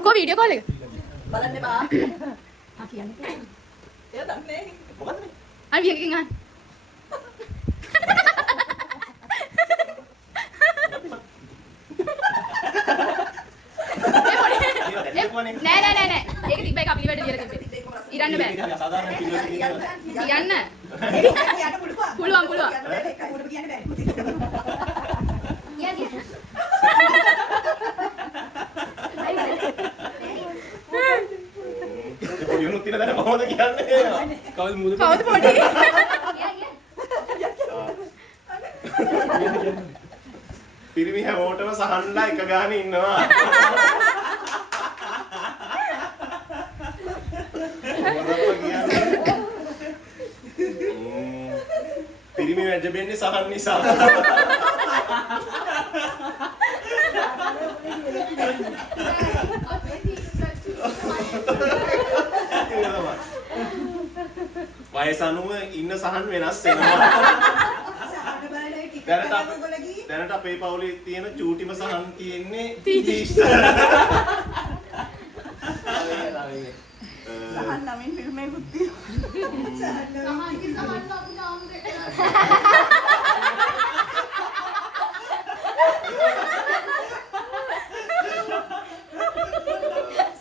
को वीडियो कॉल බලන්න බා. ආ කියන්නේ. එයා දන්නේ මොකද්ද මේ? I'm viewing on. නෑ නෑ නෑ නෑ. ඒක තිබ්බ එක අපි වැඩ විදියට තිබ්බේ. ඉරන්න බෑ. සාමාන්‍ය පිළිවෙල ඉරන්න. පුළුවන් පුළුවන්. යුනුත් තියන දැන කොහොමද කියන්නේ? කවුද මුද? කවුද පොඩි? පිරිමි හැමෝටම සහන්ලා එක ගානේ ඉන්නවා. පිරිමි වැජබෙන්නේ සහන් නිසා. වයස අනුව ඉන්න සහන් වෙනස් වෙනවා. දැනට අපේ පවුලේ තියෙන චූටිම සහන් තියෙන්නේ 30. සහන් නමින් ෆිල්ම් එකකුත් තියෙනවා.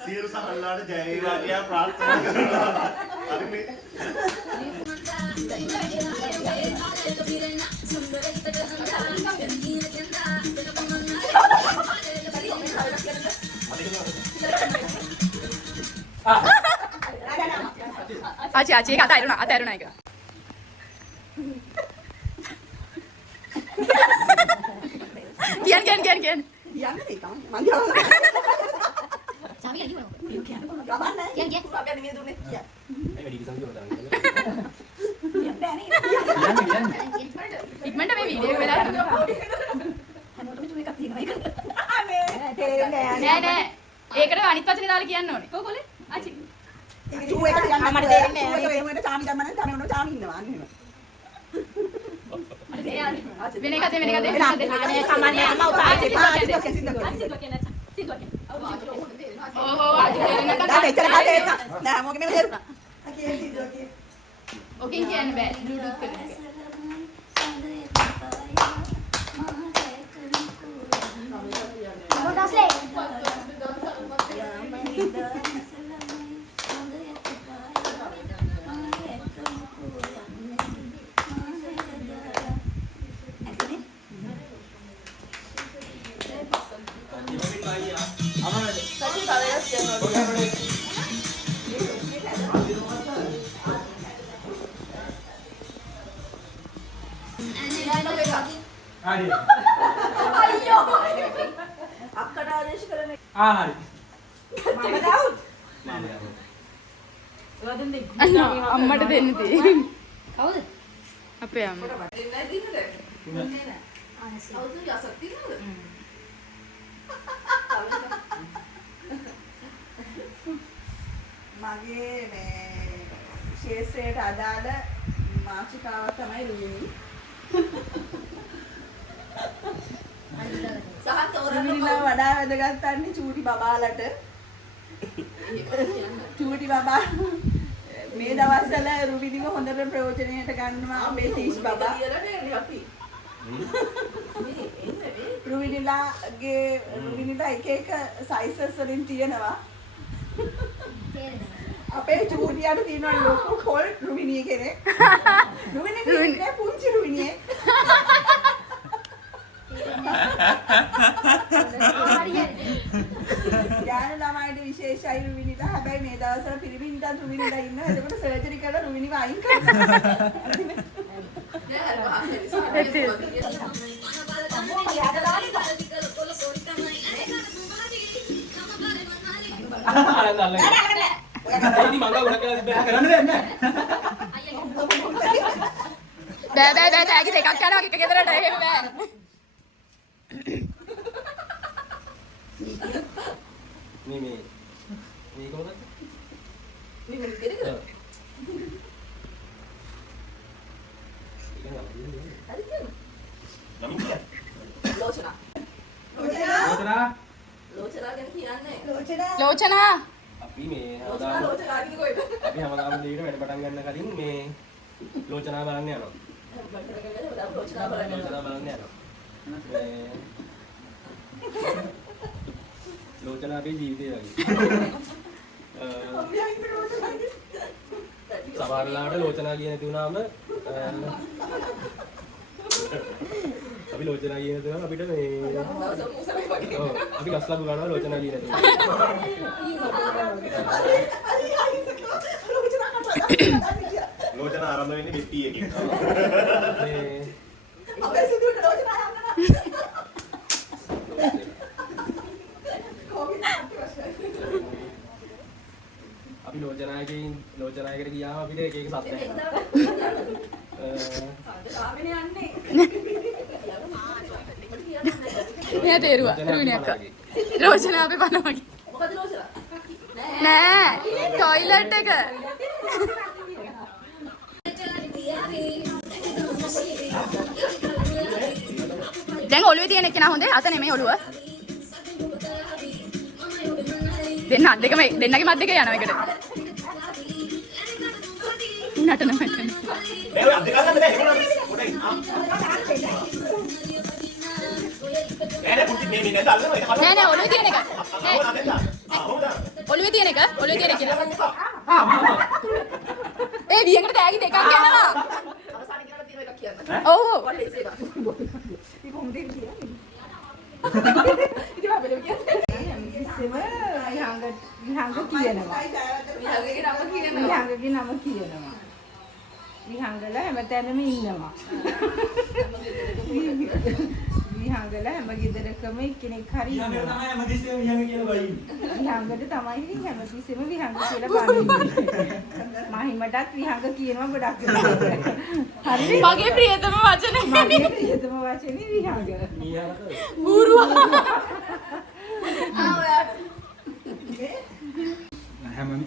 සියලු සහන්ලාට ජය වේවා කියලා ප්‍රාර්ථනා කරනවා. හරිනේ. ආච්චි ඒක අතෑරුණා ඒක. කියන්න. යන්නේ ඒක මං ගාව. සාමි යන්නේ මොකද? ගමන්නේ. කියන්න. අපේ නිමේ දුන්නේ කිය. ඒ වැඩි කිසම් කියලා ඉක්මනට මේ වීඩියෝ එක වෙලා නෑ. ඒකට අනිත් වචනේ දාලා කියන්න ඕනේ. කොහොමද? ආච්චි. චූ එකට යන්න මට තේරෙන්නේ නෑ. ඒක එහෙමද චාමි ගමන තමයි උන චාමි ඉන්නවා අන්න එහෙම. වෙන එකද කමන්නේ අම්මා උපාය නෑ මොකෙ මෙහෙම දෙන්න. ඕකෙන් කියන්න බෑ. බ්ලූටූත් කරලා. අක්කට ආදේශ කරන්නේ. හරි. මම දාවුත්. අම්මට දෙන්න තියෙන්නේ. කවුද? අපේ අම්මා. දෙන්නයි දින්නේ. අවුරුදු 6ක් තියෙනවද? මගේ මේ ශේෂ්ත්‍රයට අදාළ මාසිකාවක් තමයි රුවිනි. සහ තෝරන්න වඩා වැදගත් වන්නේ චූටි බබාලට. චූටි බබා මේ දවස්වල රුවිනිව හොඳට ප්‍රයෝජනයට ගන්නවා අපේ තීෂ් බබා. රුවිනිලා එක එක සයිසස් වලින් තියෙනවා. අපේ චූටියට තියෙනවා ලොකු කොල් රුවිනිය කෙනෙක්. රුවිනිය කියන්නේ පුංචි රුවිනිය. යාන ළමයිට විශේෂයි රුවිනිලා. හැබැයි මේ දවස්වල පිරිමින්ටත් රුවිනිලා ඉන්නවා. එතකොට සර්ජරි කරලා රුවිනිව අයින් බෑ තාගි දෙකක් යනවා එක ගෙදරට එහෙම බෑ. මේ කොහොමද? ලෝචනා අපි මේ අපි හැමදාම දෙවියන් වැඩ පටන් ගන්න කලින් මේ ලෝචනා බලන්න යනවා. ලෝචනා බලන්න යනවා. ලෝචනා අපේ ජීවිතේ වගේ. සමහර වෙලාවට ලෝචනා කියන නැති වුණාම අපි ලෝචනා කියන දේ අපිට මේ ඔව් අපි ගස් ලඟ ගන්නවා ලෝචනා කියන දේ. ලෝචනා ආරම්භ වෙන්නේ බෙට්ටි එකෙන්. මේ අපේ සිදුවට ලෝචනා යන්න. අපි ලෝචනායකට ගියාම අපිට එක එක සත්ත්ව මෙයා තේරුවා රුවිනි අක්කා. ලෝචනා අපේ පණ වගේ. මොකද ලෝචනා? නෑ টয়ලට් එක. දැන් ඔළුවේ තියෙන එක නා හොඳේ අත නෙමෙයි ඔළුව. දෙන්න දෙකම දෙන්නගේ මත් දෙකේ යනවා එකට. නටන මට. මේ ඔය අද ගන්න බෑ එහෙම පොඩයි. නෑ පුංචි මේ නේද අල්ලනවා. නෑ ඔළුවේ තියෙන එක. ඔළුවේ තියෙන එක කියලා. ඒ වියකට තෑගි දෙකක් යනවා. අවසානයේ කියලා තියෙන එකක් කියන්න. ඔව්. කොල්ලේ ඉස්සෙක. ඉතින් කොහොමද කියන්නේ? ඉතින් අපිට කියන්නේ හැමතිස්සෙම විහංග කියනවා. විහංගගේ නම කියනවා. විහංගල හැමතැනම ඉන්නවා. විහංගල හැම ගෙදරකම එක්කෙනෙක් හරි ඉන්නවා. හැමතිස්සෙම විහංග කියලා බයි. විහංගට තමයි ඉතින් හැමතිස්සෙම විහංග කියලා බනින්නේ. මහිමටත් විහංග කියනවා ගොඩක් වෙලාවට. හරිද? මගේ ප්‍රියතම වචනේ. මගේ ප්‍රියතම වචනේ විහංග. බූරුවා.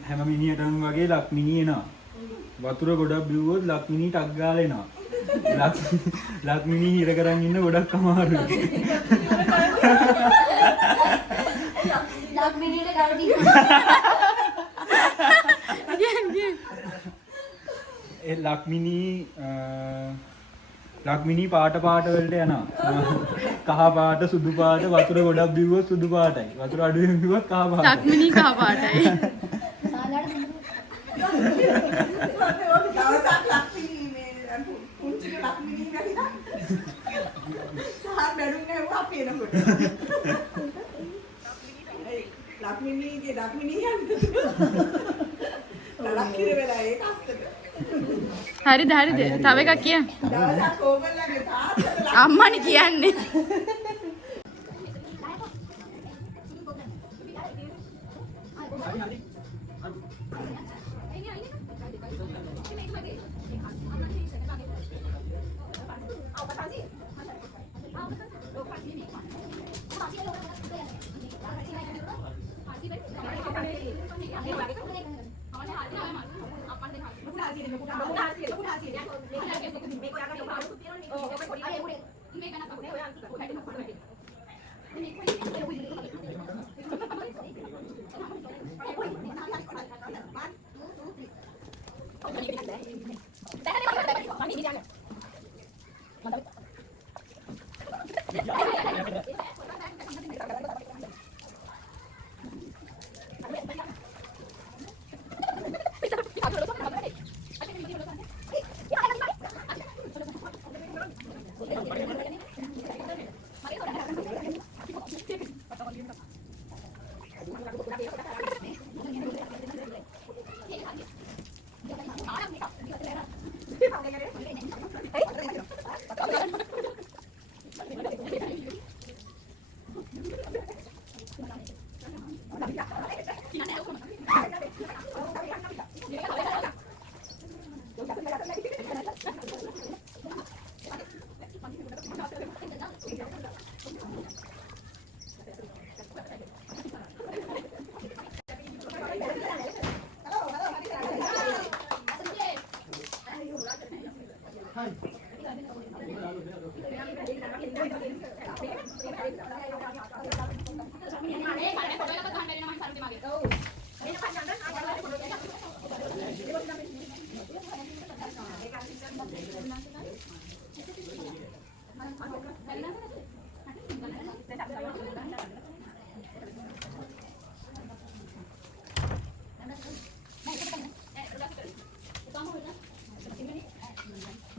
හැම මිනිහටම වගේ ලක්මිනී එනවා. වතුර ගොඩක් බිව්වොත් ලක්මිනී ටක් ගාලා එනවා. ලක්මිනී හිර කරන් ඉන්න ගොඩක් අමාරුයි. ලක්මිනීට ගල්දී ඒ ලක්මිනී පාට වලට යනවා. කහ පාට සුදු පාට වතුර ගොඩක් බිව්වොත් සුදු පාටයි. වතුර අඩුවෙන් බිව්වොත් කහ පාටයි. ලක්මිනී කහ පාටයි. දවසක් ලක්මිනී මේ පුංචි ලක්මිනී නැතිනම් සහන් බැලුම් ගහුවා අපි එනකොට. ලක්මිනීගේ ලක්මිනී යන්නේ. ලක්කිර වෙලා ඒක අස්සට. හරිද හරිද. තව එකක් කියන්න. දවසක් ඕගොල්ලන්ගේ තාත්තට අම්මනි කියන්නේ.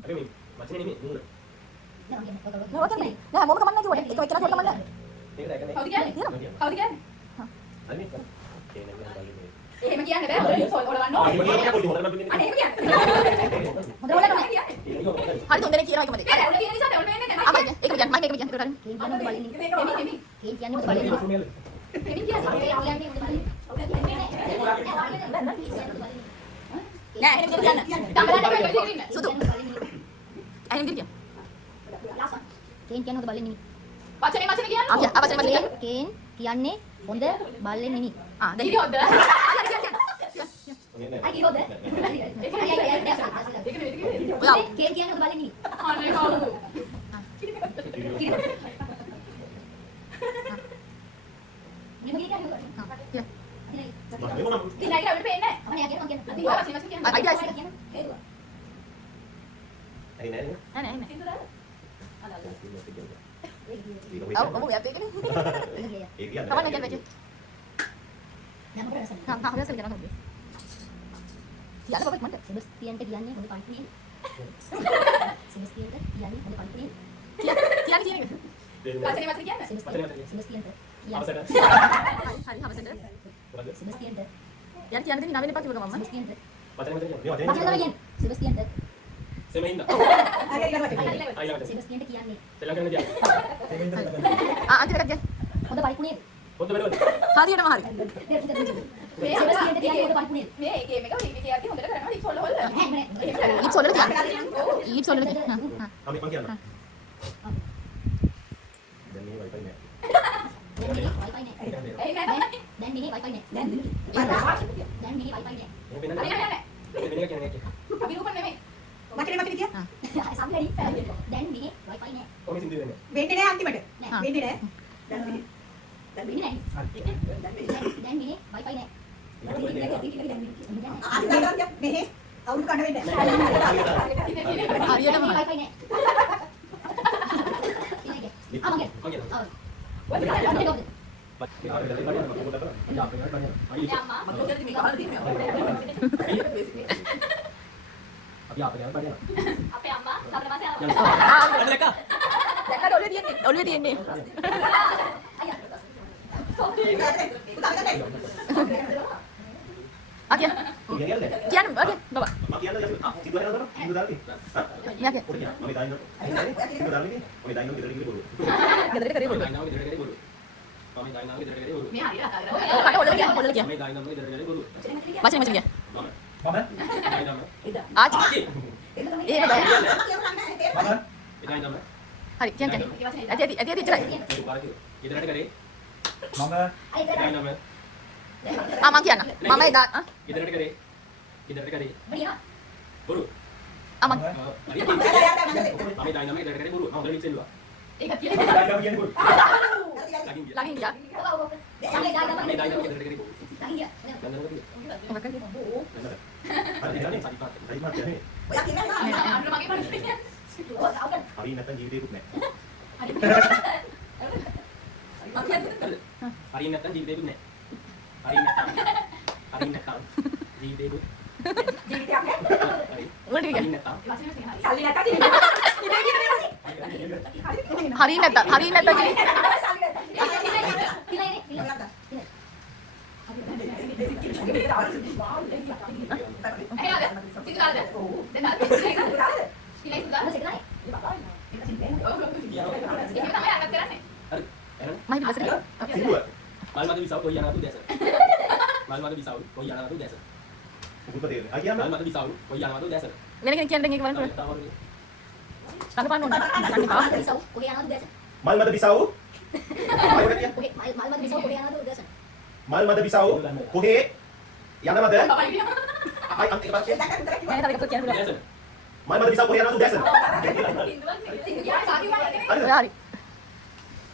Tapi macam ni mula. Nggak wakil nih. Nah, mau kemana juga? Itu kira kemana? Ini dah kan. Kau tiga? Kau tiga? Ani kan. Okay, nanti nak balik. Makian ada. Soal orang Ah, ini macam apa? Di mana begini? Aneh makian. Udah boleh kemana? Hari tu mereka kira kemana? Udah ini sana, udah ini. Apa aja? Ikut makian, main makian. Ikut කේන්තියන් උඩ බලන්නේ. Kemi. කේන්තියන් උඩ බලන්නේ. Kemi dia. කේන්තියන් උඩ බලන්නේ. Nah, ini dia. Tambah lagi ini. Sudu. Ini dia. කේන් කියන්නේ හොඳ බල්ලෙන් නෙමෙයි. වචනේ කියන්න. ආ වචනේ කියන්න. කේන් කියන්නේ හොඳ බල්ලෙන් නෙමෙයි. ආ දැන් ඉතින් හොඳ. අයි හොඳ. ඔයා කේන් කියන්නේ හොඳ බල්ලෙන් නෙමෙයි. අනේ කවුද? Kina kira udah penne. Ayo guys. Hari ni. Aneh. Ada. Oh, kamu ya begini. Kapan nak baca? Nah, biasa jangan ngomong. Ya, ada apa mana? Sebastian කියන්නේ හොඳ පන්තියේ. Sebastian කියන්නේ හොඳ පන්තියේ. Kian. Macam ni kian. Sebastian අවසර. හරි හවසට. මොකද? සෙබස්තියන්ට යාර කියන්න දෙන්නේ නවෙන්න එපා කිව්වම මම. සෙබස්තියන්ට වචන මතක කියන්න. මම තමයි කියන්නේ සෙබස්තියන්ට සෙමෙන්ද. අයිලා සෙබස්තියන්ට කියන්නේ සෙල්ලම් කරන්න දියා. අන්තිමට ගියා. හොඳ පරිපුණේ පොත බැලුවද? හරියටම හරි. සෙබස්තියන්ට කියන්නේ හොඳ පරිපුණේ මේ ගේම් එක හිමි කියද්දි හොඳට කරනවා ලිප් හොල්ල හොල්ල. ලිප්ස් වලට තියන්න. ලිප්ස් වලට තියන්න. අපි මං කියන්න. දැන් මේ වයිෆයි නෑ. දැන් මේ වයිෆයි නෑ ඒ නෑ. දැන් මේ වයිෆයි නෑ දැන් මේ වයිෆයි නෑ මේ වෙන අනේ නෑ. වෙන එක කියන්නේ නැහැ. අපි රූපන් නෙමෙයි. සම්පලරි දැන් මේ වයිෆයි නෑ කොහොමද සින්දු වෙන්නේ? වෙන්නේ නැහැ අන්තිමට. ආ. වෙන්නේ නැහැ. දැන් මේ දැන් මේ වයිෆයි නෑ ආදිදාගන්න මෙහෙ අවුරු කඩ වෙන්නේ නැහැ. හරියටම හරි. වයිෆයි නෑ ආමගේ මං කියන්න. අපේ අම්මා සතර මාසේ ආවා. දැක්කද ඔළුවේ තියෙන්නේ. අකිය. කියන්න ඔකේ බබා. යාක. ගෙදරට කරේ බොරු. මේ හරියට අතාගෙන. කට ඔළුවේ කියන්න ඔළුවේ කියන්න. වචන වචන කියන්න. ආචි. ඒක බෑ. හරි කියන්න කියන්න. ඇති ඉතරයි. ඉදරට කරේ මම මම කියන්න. මම එදා ඉදරට කරේ බොරු මම හරියට අපි ඩයිනම ඉදරට කරේ බොරු මම ඔතන ඉස්සෙල්ලා ඒක කියලා. ලගින් ළඟින් ගියා. අපි ඩයිනම ඉදරට කරේ බොරු අන්න මගේ පරිදි. හරි නැත්නම් ජීවිතේකුත් නැහැ. හරිය නැත්තම් ජීවිතේකුත් නැහැ. හරිය නැත්තම් ජීවිතේකුත් ජීවිතයක් නැහැ. හරි. උඩට හරිය ගියා. නැත්තම් සල්ලි නැත්තම් හරි නැත්නම් සල්ලි නැත්තම් එහෙනම් සිතාද. දැන් අපි ඉලයි සුදා. ඒක තමයි අරන් කරන්නේ. හරි. එහෙනම් මම ඉස්සරහ ගියා. සින්දුව. මල් මද විසාව කොයි යනවද දැස. මල් මද විසාව කොයි යනවද දැස. උගුප තේරෙන්නේ. ආ කියන්න. මල් මද විසාව කොයි යනවද දැස. වෙන කෙනෙක් කියන්න දෙන්න ඒක බලන්න. රඟපාන්න ඕනේ. ගන්න එපා. විසව් කොහේ යනවද දැස මල් මද බිසව්. කොහේ මල් විසව් කොහේ යනවද දැස මල් මද බිසව්. කොහේ යනවද? බබයි. අයි අන්තික පාස්සේ. නෑ තව එකක් කියන්න පුළුවන්. දැස. මල් මද බිසව් කොහේ යනවද දැස. සින්දුවක් සින්දු කියන සාකි වගේ. හරිද? හරි.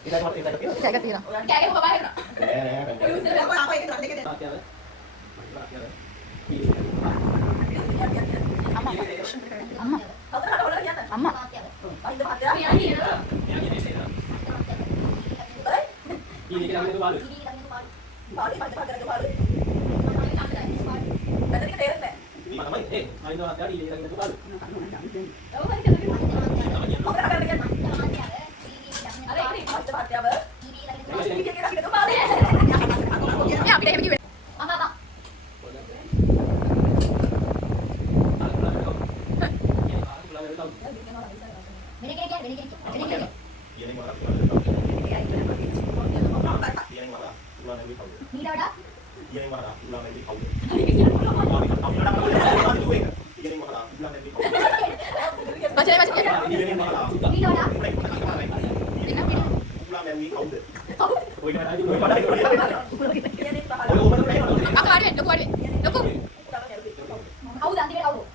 ඒකයි මට ඒකයි කියන්න. ඒක තියෙනවා. කෑගේ බබා හෙවුනා. නෑ ඔය උසල අප ඒක දෙක දෙක. අම්මා. හතරට ඔයාලා කියන්න. අම්මා. අයිද පාත්‍යා. මෙයා ඊළඟ ළඟට බලු. පාඩි මට පාඩක පාඩි. බැලුවා තේරෙන්නේ මම තමයි ඒ අයිනෝ හතරට ඊළඟ ළඟට බලු. නැහැ. ඔව් හරි කියලා. හතරට කරගෙන. අර ඒක පාත්‍යා පාත්‍යාව. යා අපිට එහෙම කිව්වේ. අහපා. වෙන කෙනෙක් කියන්නේ කියන්නේ මොකක්ද? කියන්නේ මොකක්ද? උලා නැවි කවුද? ඊට වඩා කියන්නේ මොකක්ද? උලා නැවි කවුද? හරි. කියන්නේ මොකක්ද? උලා නැවි කවුද? වචනේ වචන කියන්න. කියන්නේ මොකක්ද? ඊට වඩා උලා නැවි කවුද? ඔය කාටද ඔය බලයි ඔය කියන්නේ පහල. ඔය ඔබට නෑ. අක හරි වෙන්න ලොකු හරි වෙන්න. ලොකු. කවුද අන්තිමට කවුද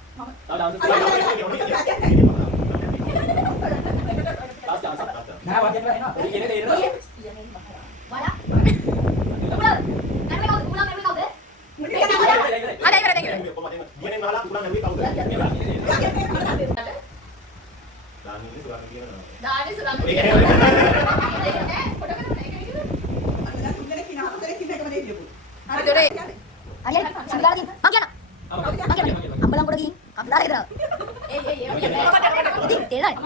නෑ වාක්‍යයක් නෑ. වඩා උලා නැරේ කවුද උලා නැරේ කවුද හරි ඒක නේද. කියන්නේ මහලා උලා නැවි කවුද? දාන්නේ උලා නැවි කියනවා. දාන්නේ සුරංග. ඒක ඒක නෑ. කොට කරන්නේ ඒක නෙමෙයි. අන්න තුන්දෙනෙක් ඉන්නවා හතරෙක් ඉන්න එකම දේ කියපු. හරි දොරේ. හරියට සිංගලාලා ගිහින් මං කියනවා අම්බලන් කොට ගිහින් අප්දාලා ගෙදර ඒ ඉතින් තේරෙනවද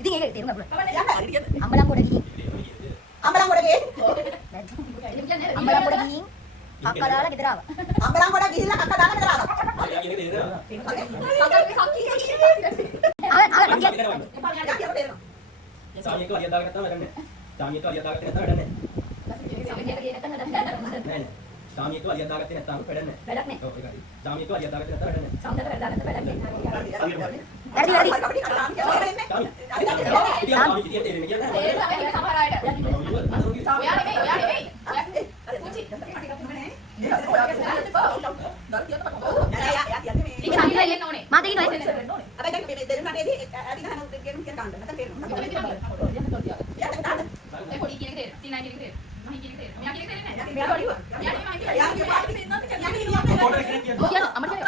ඉතින් ඒක තේරුම් ගන්න අම්බලන් කොට ගිහින් අමරන් ගොඩේ කක්ක දාලා ගෙදර ආවා. අම්බලන් ගොඩ ගිහිල්ලා කක්ක දාලා ගෙදර ආවා. එයා කියන්නේ තේරෙනවා. සාමියක වලිය දාගෙන නැත්නම් වැඩන්නේ. සාමියක වලිය දාගත්තේ නැත්නම් වැඩන්නේ. නෑ. සාමියක වලිය දාගත්තේ නැත්නම් වැඩන්නේ. වැඩක් නෑ. ඔව් ඒකයි. සාමියක වලිය දාගත්තේ නැත්නම් වැඩන්නේ. සෞන්දර්ය වැඩ වැඩක් නෑ. වැඩි වැඩි. සාමිය කිය තේරෙන්නේ කියන්නේ. සමහර අයට. ඔයා නෙමෙයි. පුංචි. මාතේ ඉන්නවද?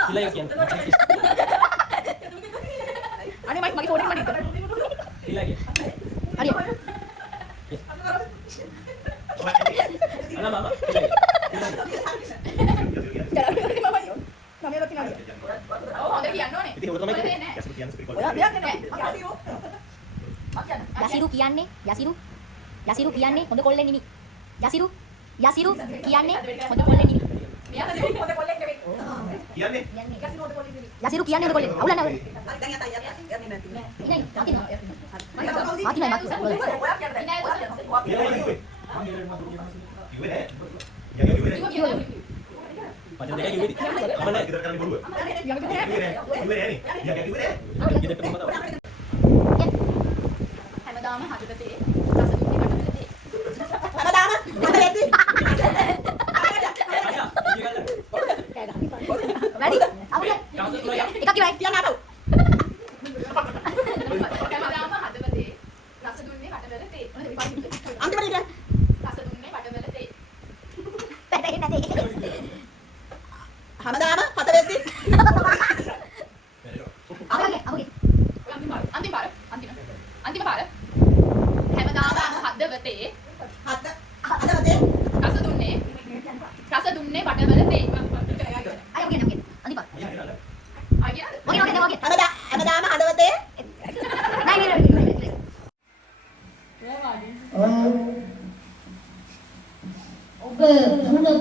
කියලා කියන්නේ. අනේ මගේ ෆෝන් එක මඩින් කරා. කියලා කියන්නේ. හරි. අනා මාමා. ඉතින් උඩ තමයි කියන්නේ. යසිරු කියන්නේ යසිරු කියන්නේ හොඳ කොල්ලෙක් නෙමෙයි. යසිරු කියන්නේ හොඳ කොල්ලෙක් නෙමෙයි. කියන්නේ යසිරු කියන්නේ හොඳ කොල්ලෙක්. අවුල නැහැ. මාති නෑ. කිව්වේ නෑ. කිව්වේ නෑ. පචන දෙකයි කිව්වේද? අමනේ ගෙදර කරන්නේ බොරුව. කිව්වේ නෑ. කිව්වේ නෑනේ. කිව්වේ නෑ. ගෙදරට මොකද? හැමදාම හදවතේ රස දුන්නේ කටවලතේ. හැමදාම මට වෙද්දි. වැඩි. අවුල. එකක් ඉවරයි. කියන්න ආපහු. හැමදාම හදවතේ රස දුන්නේ කටවලතේ. අන්තිමට ඉන්න. රස දුන්නේ කටවලතේ. පැටගෙන නැතේ. හැමදාම හත වෙද්දි. අවුල. අන්තිම පාර. අන්තිම පාර. හැමදාම හදවතේ හදවතේ රස දුන්නේ බටවලතේ. අය ඔගේ අනිපා. ආගියද? ඔගේ හැමදාම හදවතේ ඔබ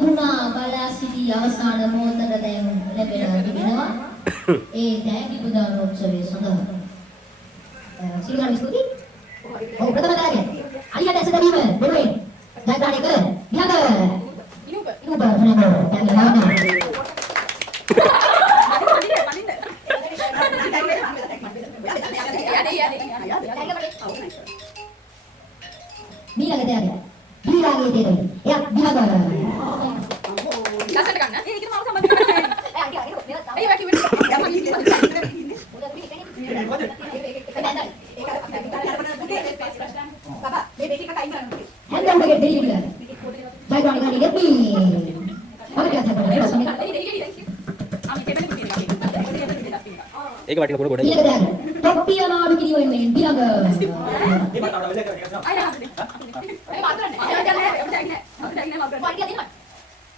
පුනා බලා සිටි අවසාන මොහොතට දැන් ලැබෙනවා. ඒ දැඩි පුදානෝත්සවයේ සඳහා සිංහල ස්තුති. ඔව් ප්‍රථම දායකය. අලියට ඇස ගැනීම දෙවෙනි. ජයග්‍රහණය කර විහඟ ඉනුබ. ෆර්නැන්ඩෝ දැන්ලාම මීළඟ දායකය. බීරාගේ දෙවෙනි. එයක් විහඟ ලස්සනට ගන්න. ඒක මම සම්බන්ධ කරන්නේ. අයියෝ කිව්වේ. හැන්දම්බගේ දෙලිවිල. ජයග්‍රහණය කරන්නේ දෙපි. ඔබට කතා කරන්න ඒක වටින කොට ගොඩයි. ඊළඟ දායකය. තොප්පිය නාඩු කිරිවෙන් මෙන් විහඟ මේ මට අර වෙලේ කරගෙන අය මාතරන්නේ. අය ගන්නේ.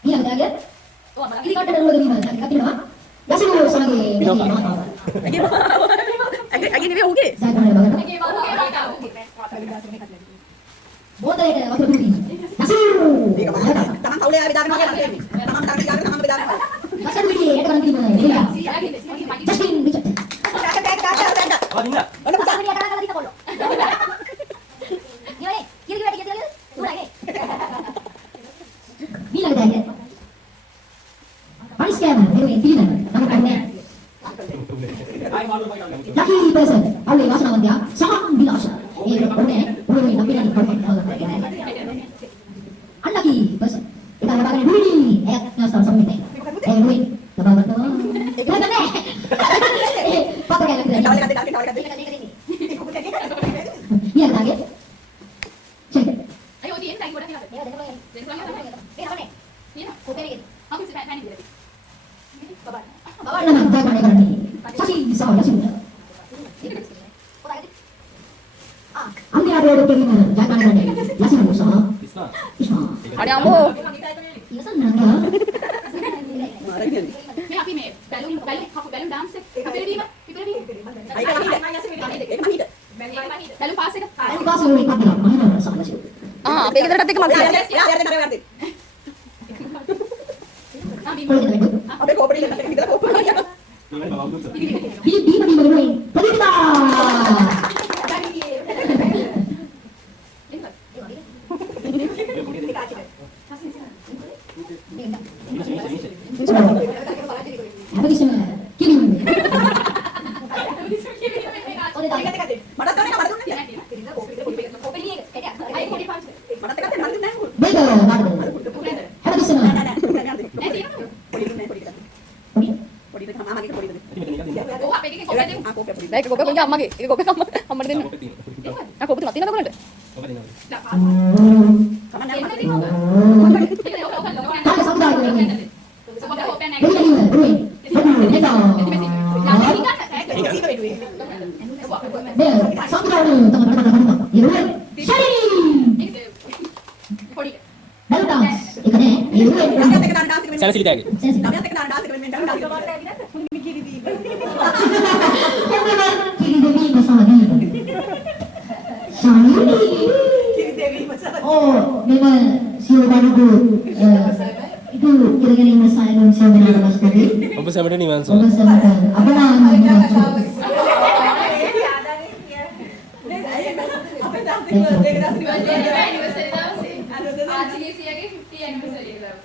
ඊළඟ දායකය. ඉරිකට දරුවද වීම කතිනවා. යසිරු සමගයේ අගේ නෙවෙයි ඔහුගේ. ජයග්‍රහණය බලන්න. බෝතලයක වතුර දුකින්. යසිරු. මේක බලන්න. තමන් කවුලේ ආවේ දාගෙන මගේ ළඟ එන්නේ. තමන් තාක්ෂි ගාගෙන තමන් බෙදාගෙන බලන්න. යසරු විදියේ යට කරන් තිබුණා. ජස්ටින් විචත්. දාන්න. ආ දින්න. ඔන්න පුතා. යට කරලා දින කොල්ලෝ. නියෝනේ කිරි වැඩි උරාගේ. ඊළඟ දායකය. පරිස්කෑම දෙවෙනි තින නම් කන්නේ. ආයි මාළු මයි ගන්න. යකි පර්සන් අවුලේ වාසනාවන්තයා සමන් විලාස. ඒ ඔන්නේ ඔන්නේ නම්බිරන් කොටන. අන්නකි පර්සන්. ඒක ලබාගෙන දුනි. එයක් නැස්තම් සම්මිතේ. ඒ දුනි. ලබාගන්න. ඒක නෑ. පාත ගන්න. තවල ගන්න ඊළඟ දාගේ. චෙක්. අයියෝ තියෙන දැන් ගොඩක් නේද? මේක දෙන්න දෙන්න පුළුවන්. ඒ නමනේ. තියෙන. කොතේනේ? අපි ඉතින් පැණි දිලා. බබා. නම ජයග්‍රහණය කරන්නේ. සසි සාව යසිරු. අම්මියාගේ දෙකකින් ජයග්‍රහණය කරන්නේ. යසිරු සහ ඉස්සා. ඉස්මා. අනේ අම්මෝ. ඉවසන්න නංගා. මේ අපි මේ බැලුම් ඩාන්ස් එක පිළිදීම පිළිදීම. ඒක මහිත. බැලුම් පාස් එක. අනිත් පාස් වල එකක් දෙනවා. මම සමහරවිට. අපේ ගෙදරටත් එක මම යා යා යා යා අපේ කෝපරේ ඉඳලා කෝප කරනවා. මේවයි බවුත් උත්තර. Bima dimenuhi Pradipta. Apa kisah? Kirim. මටත් ඕනේ නෑ මට දුන්නේ. මටත් එකක් දෙන්න මට දුන්නේ නෑ. Bego, Nardo. Apa kisah? පොඩි දෙක මාමාගේ පොඩි දෙක. ඉතින් මෙතන එකක් දෙන්න. ඕ අපේ එකේ කොපේ දෙමු. ආ කෝපය පොඩි. බෑග් කොපේ කොංග අම්මගේ. ඒක කොපේ අම්මට දෙන්න. ඔක තියෙනවා. ආ කොපේ තුනක් තියෙනවද කොහෙන්ද? ඔක දෙනවා. කමන්නේ එන්න නැහැ. තියෙනවද? ඒක ඕක Apa sampai ini? කොපේ කොපේ නැහැ. Bego ini, Rui. Bego. සීක වෙඩුවේ. Bego, sampai ini teman-teman. Rui. Shari. පොඩි. Bello dance. Ikane. Rui. ළමයාත් එක්ක දාන ඩාන්ස් එක වෙන්න. සැනසිලි තෑගි. ළමයාත් එක්ක දාන ඩාන්ස් එක වෙන්න ඩාන්ස් එක. Kiri devi masagi. Shari. කිරි දෙවි මසල. Oh, memang siapa baru itu kira-kira yang saya dan siapa yang mas tadi. ඔබ සැමට නිවන් සුව. Apa sama apa nama? අපේ දාන්ස් එක දෙක දාන්ස් එක. ඇනිවර්සරි දවසේ. අනිවර්සරි ආජිගේ සියගේ 50 ඇනිවර්සරි එක දවසේ.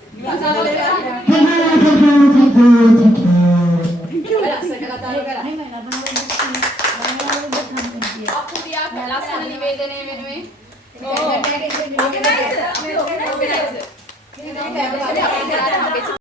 අපුඩියක් ලස්සන නිවේදනය වෙනුවෙන් ඕ